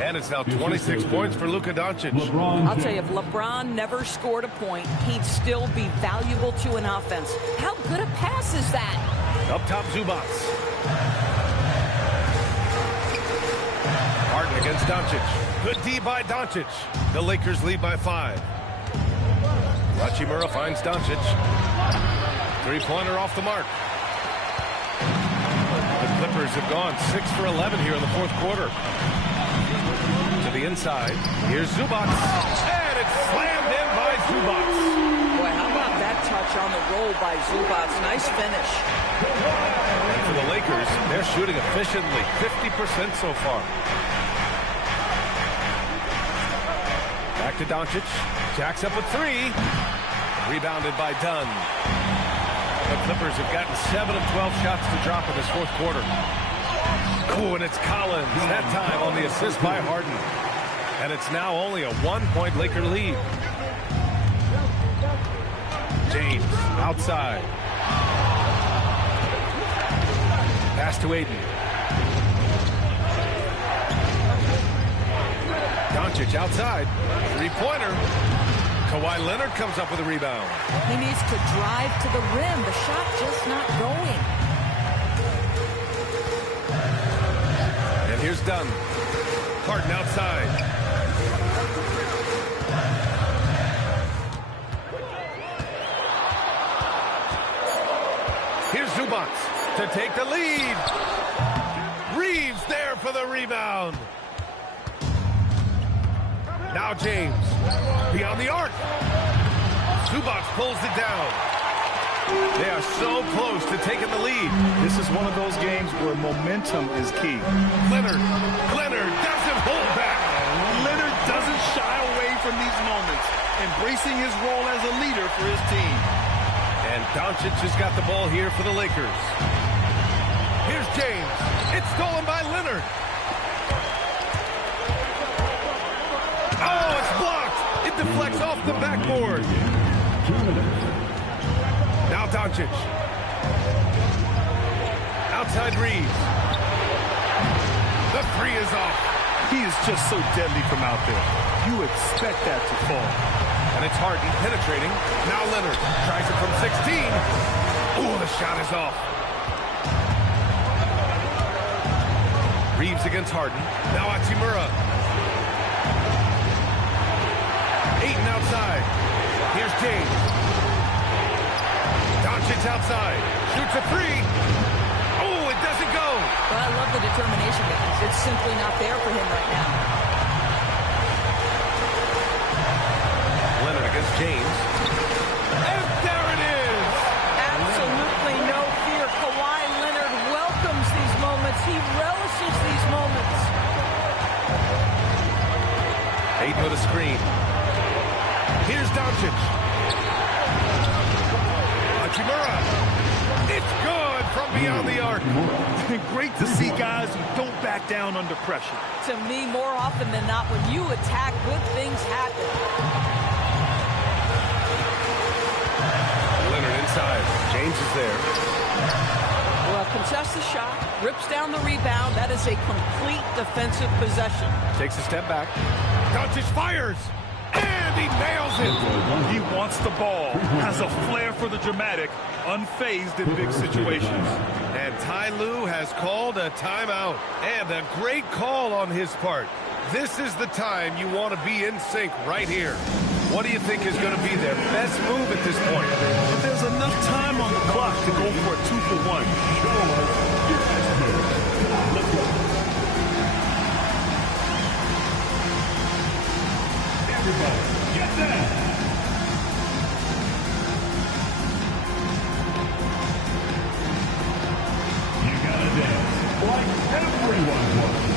And it's now 26 points for Luka Doncic. I'll tell you, if LeBron never scored a point, he'd still be valuable to an offense. How good a pass is that? Up top, Zubac. Harden against Doncic. Good D by Doncic. The Lakers lead by 5. Hachimura finds Doncic. 3-pointer off the mark. The Clippers have gone 6 for 11 here in the 4th quarter. To the inside. Here's Zubac. And it's slammed in by Zubac. Boy, how about that touch on the roll by Zubac? Nice finish. And for the Lakers, they're shooting efficiently. 50% so far. Back to Doncic. Jacks up a 3. Rebounded by Dunn. The Clippers have gotten 7 of 12 shots to drop in this 4th quarter. Oh, and it's Collins. That time on the assist by Harden. And it's now only a 1-point Laker lead. James outside. Pass to Ayton. Doncic outside. 3-pointer. Kawhi Leonard comes up with a rebound. He needs to drive to the rim. The shot just not going. And here's Dunn. Harden outside. Here's Zubac to take the lead. Reeves there for the rebound. Now James. Beyond the arc. Zubac pulls it down. They are so close to taking the lead. This is one of those games where momentum is key. Leonard doesn't hold back. Leonard doesn't shy away from these moments, embracing his role as a leader for his team. And Doncic has got the ball here for the Lakers. Here's James. It's stolen by Leonard. Oh, it's blocked. It deflects off the backboard. Now Doncic. Outside Reeves. The 3 is off. He is just so deadly from out there. You expect that to fall. And it's Harden penetrating. Now Leonard tries it from 16. Oh, the shot is off. Reeves against Harden. Now Hachimura. Ayton outside. Here's James. Doncic outside. Shoots a 3. Oh, doesn't go. But I love the determination, guys. It's simply not there for him right now. Leonard against James. And there it is. Absolutely no fear. Kawhi Leonard welcomes these moments. He relishes these moments. Ayton with a screen. Here's Doncic. Hachimura. It's good from beyond the arc. Great to see guys who don't back down under pressure. To me, more often than not, when you attack, good things happen. Leonard inside. James is there. Well, contests the shot, rips down the rebound. That is a complete defensive possession. Takes a step back. Doncic fires. And he nails it. He wants the ball, has a flair for the dramatic, unfazed in big situations. And Ty Lue has called a timeout. And a great call on his part. This is the time you want to be in sync right here. What do you think is going to be their best move at this point? But there's enough time on the clock to go for a 2-for-1. Everybody, get down. You gotta dance like everyone wants.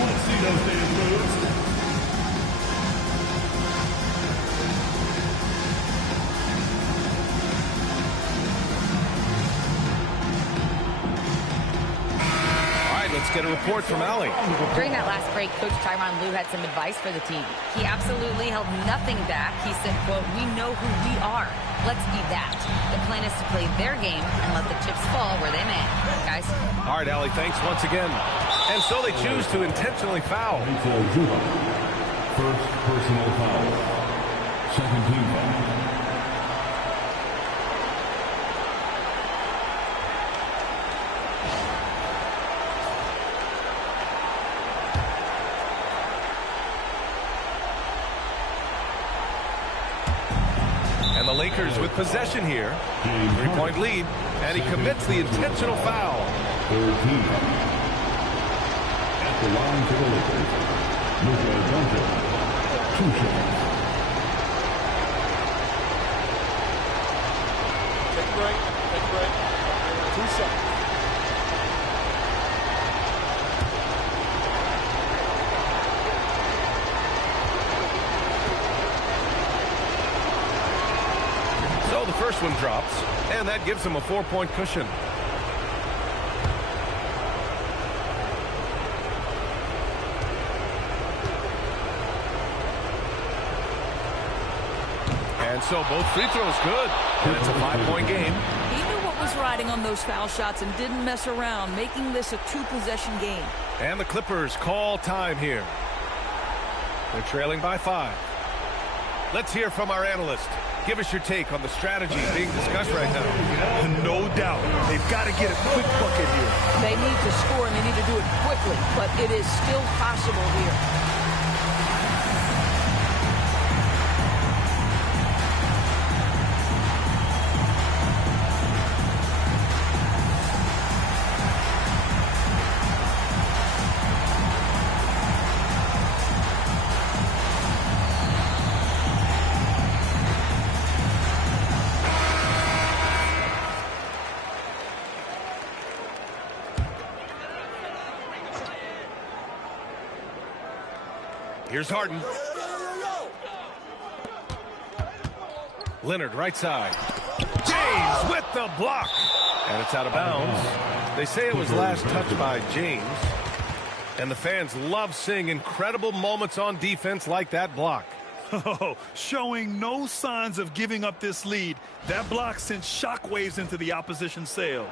Let's see those dance moves. Let's get a report from Allie. During that last break, Coach Tyronn Lue had some advice for the team. He absolutely held nothing back. He said, quote, "We know who we are. Let's be that." The plan is to play their game and let the chips fall where they may. Guys. All right, Allie, thanks once again. And so they choose to intentionally foul. First personal foul. Second team foul. And the Lakers with possession here. 3-point lead. And he commits the intentional foul. Third team. At the line for the Lakers, Luka Doncic. 2 shots. Take a break. Take a break. 2 shots. So the first one drops, and that gives him a 4-point cushion. And so both free throws good, and it's a 5-point game. He knew what was riding on those foul shots and didn't mess around, making this a 2-possession game. And the Clippers call time here. They're trailing by 5. Let's hear from our analyst. Give us your take on the strategy being discussed right now. No doubt. They've got to get a quick bucket here. They need to score, and they need to do it quickly, but it is still possible here. Here's Harden. Leonard, right side. James with the block. And it's out of bounds. They say it was last touched by James. And the fans love seeing incredible moments on defense like that block. Oh, showing no signs of giving up this lead. That block sent shockwaves into the opposition sails.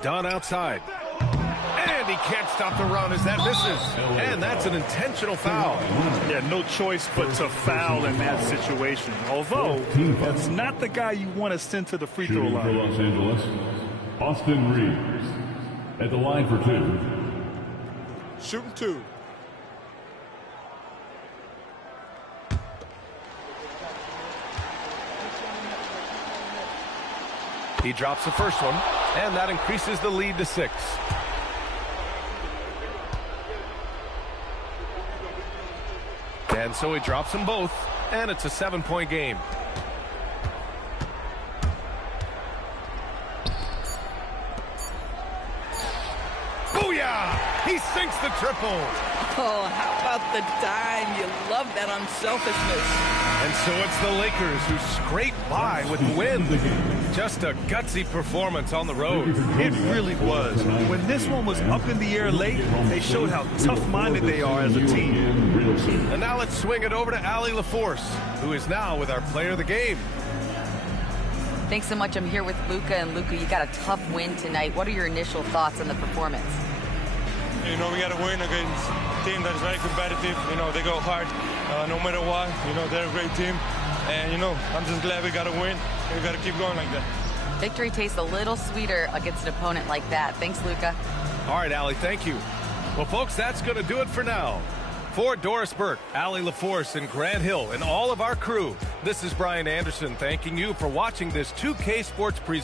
Dunn outside. And he can't stop the run as that misses. And that's an intentional foul. Yeah, no choice but to foul in that situation. Although, that's not the guy you want to send to the free throw line. For Los Angeles, Austin Reeves at the line for 2. Shooting 2. He drops the first one, and that increases the lead to 6. And so he drops them both, and it's a 7-point game. Booyah! He sinks the triple. Oh, how about the dime? You love that unselfishness. And so it's the Lakers who scrape by with the win. Just a gutsy performance on the road. It really was. When this one was up in the air late, they showed how tough-minded they are as a team. And now let's swing it over to Allie LaForce, who is now with our player of the game. Thanks so much. I'm here with Luka. And Luka, you got a tough win tonight. What are your initial thoughts on the performance? You know, we got to win against a team that is very competitive. You know, they go hard no matter what. You know, they're a great team. And, you know, I'm just glad we got to win. And we got to keep going like that. Victory tastes a little sweeter against an opponent like that. Thanks, Luka. All right, Allie, thank you. Well, folks, that's going to do it for now. For Doris Burke, Allie LaForce, and Grant Hill, and all of our crew, this is Brian Anderson thanking you for watching this 2K Sports presentation.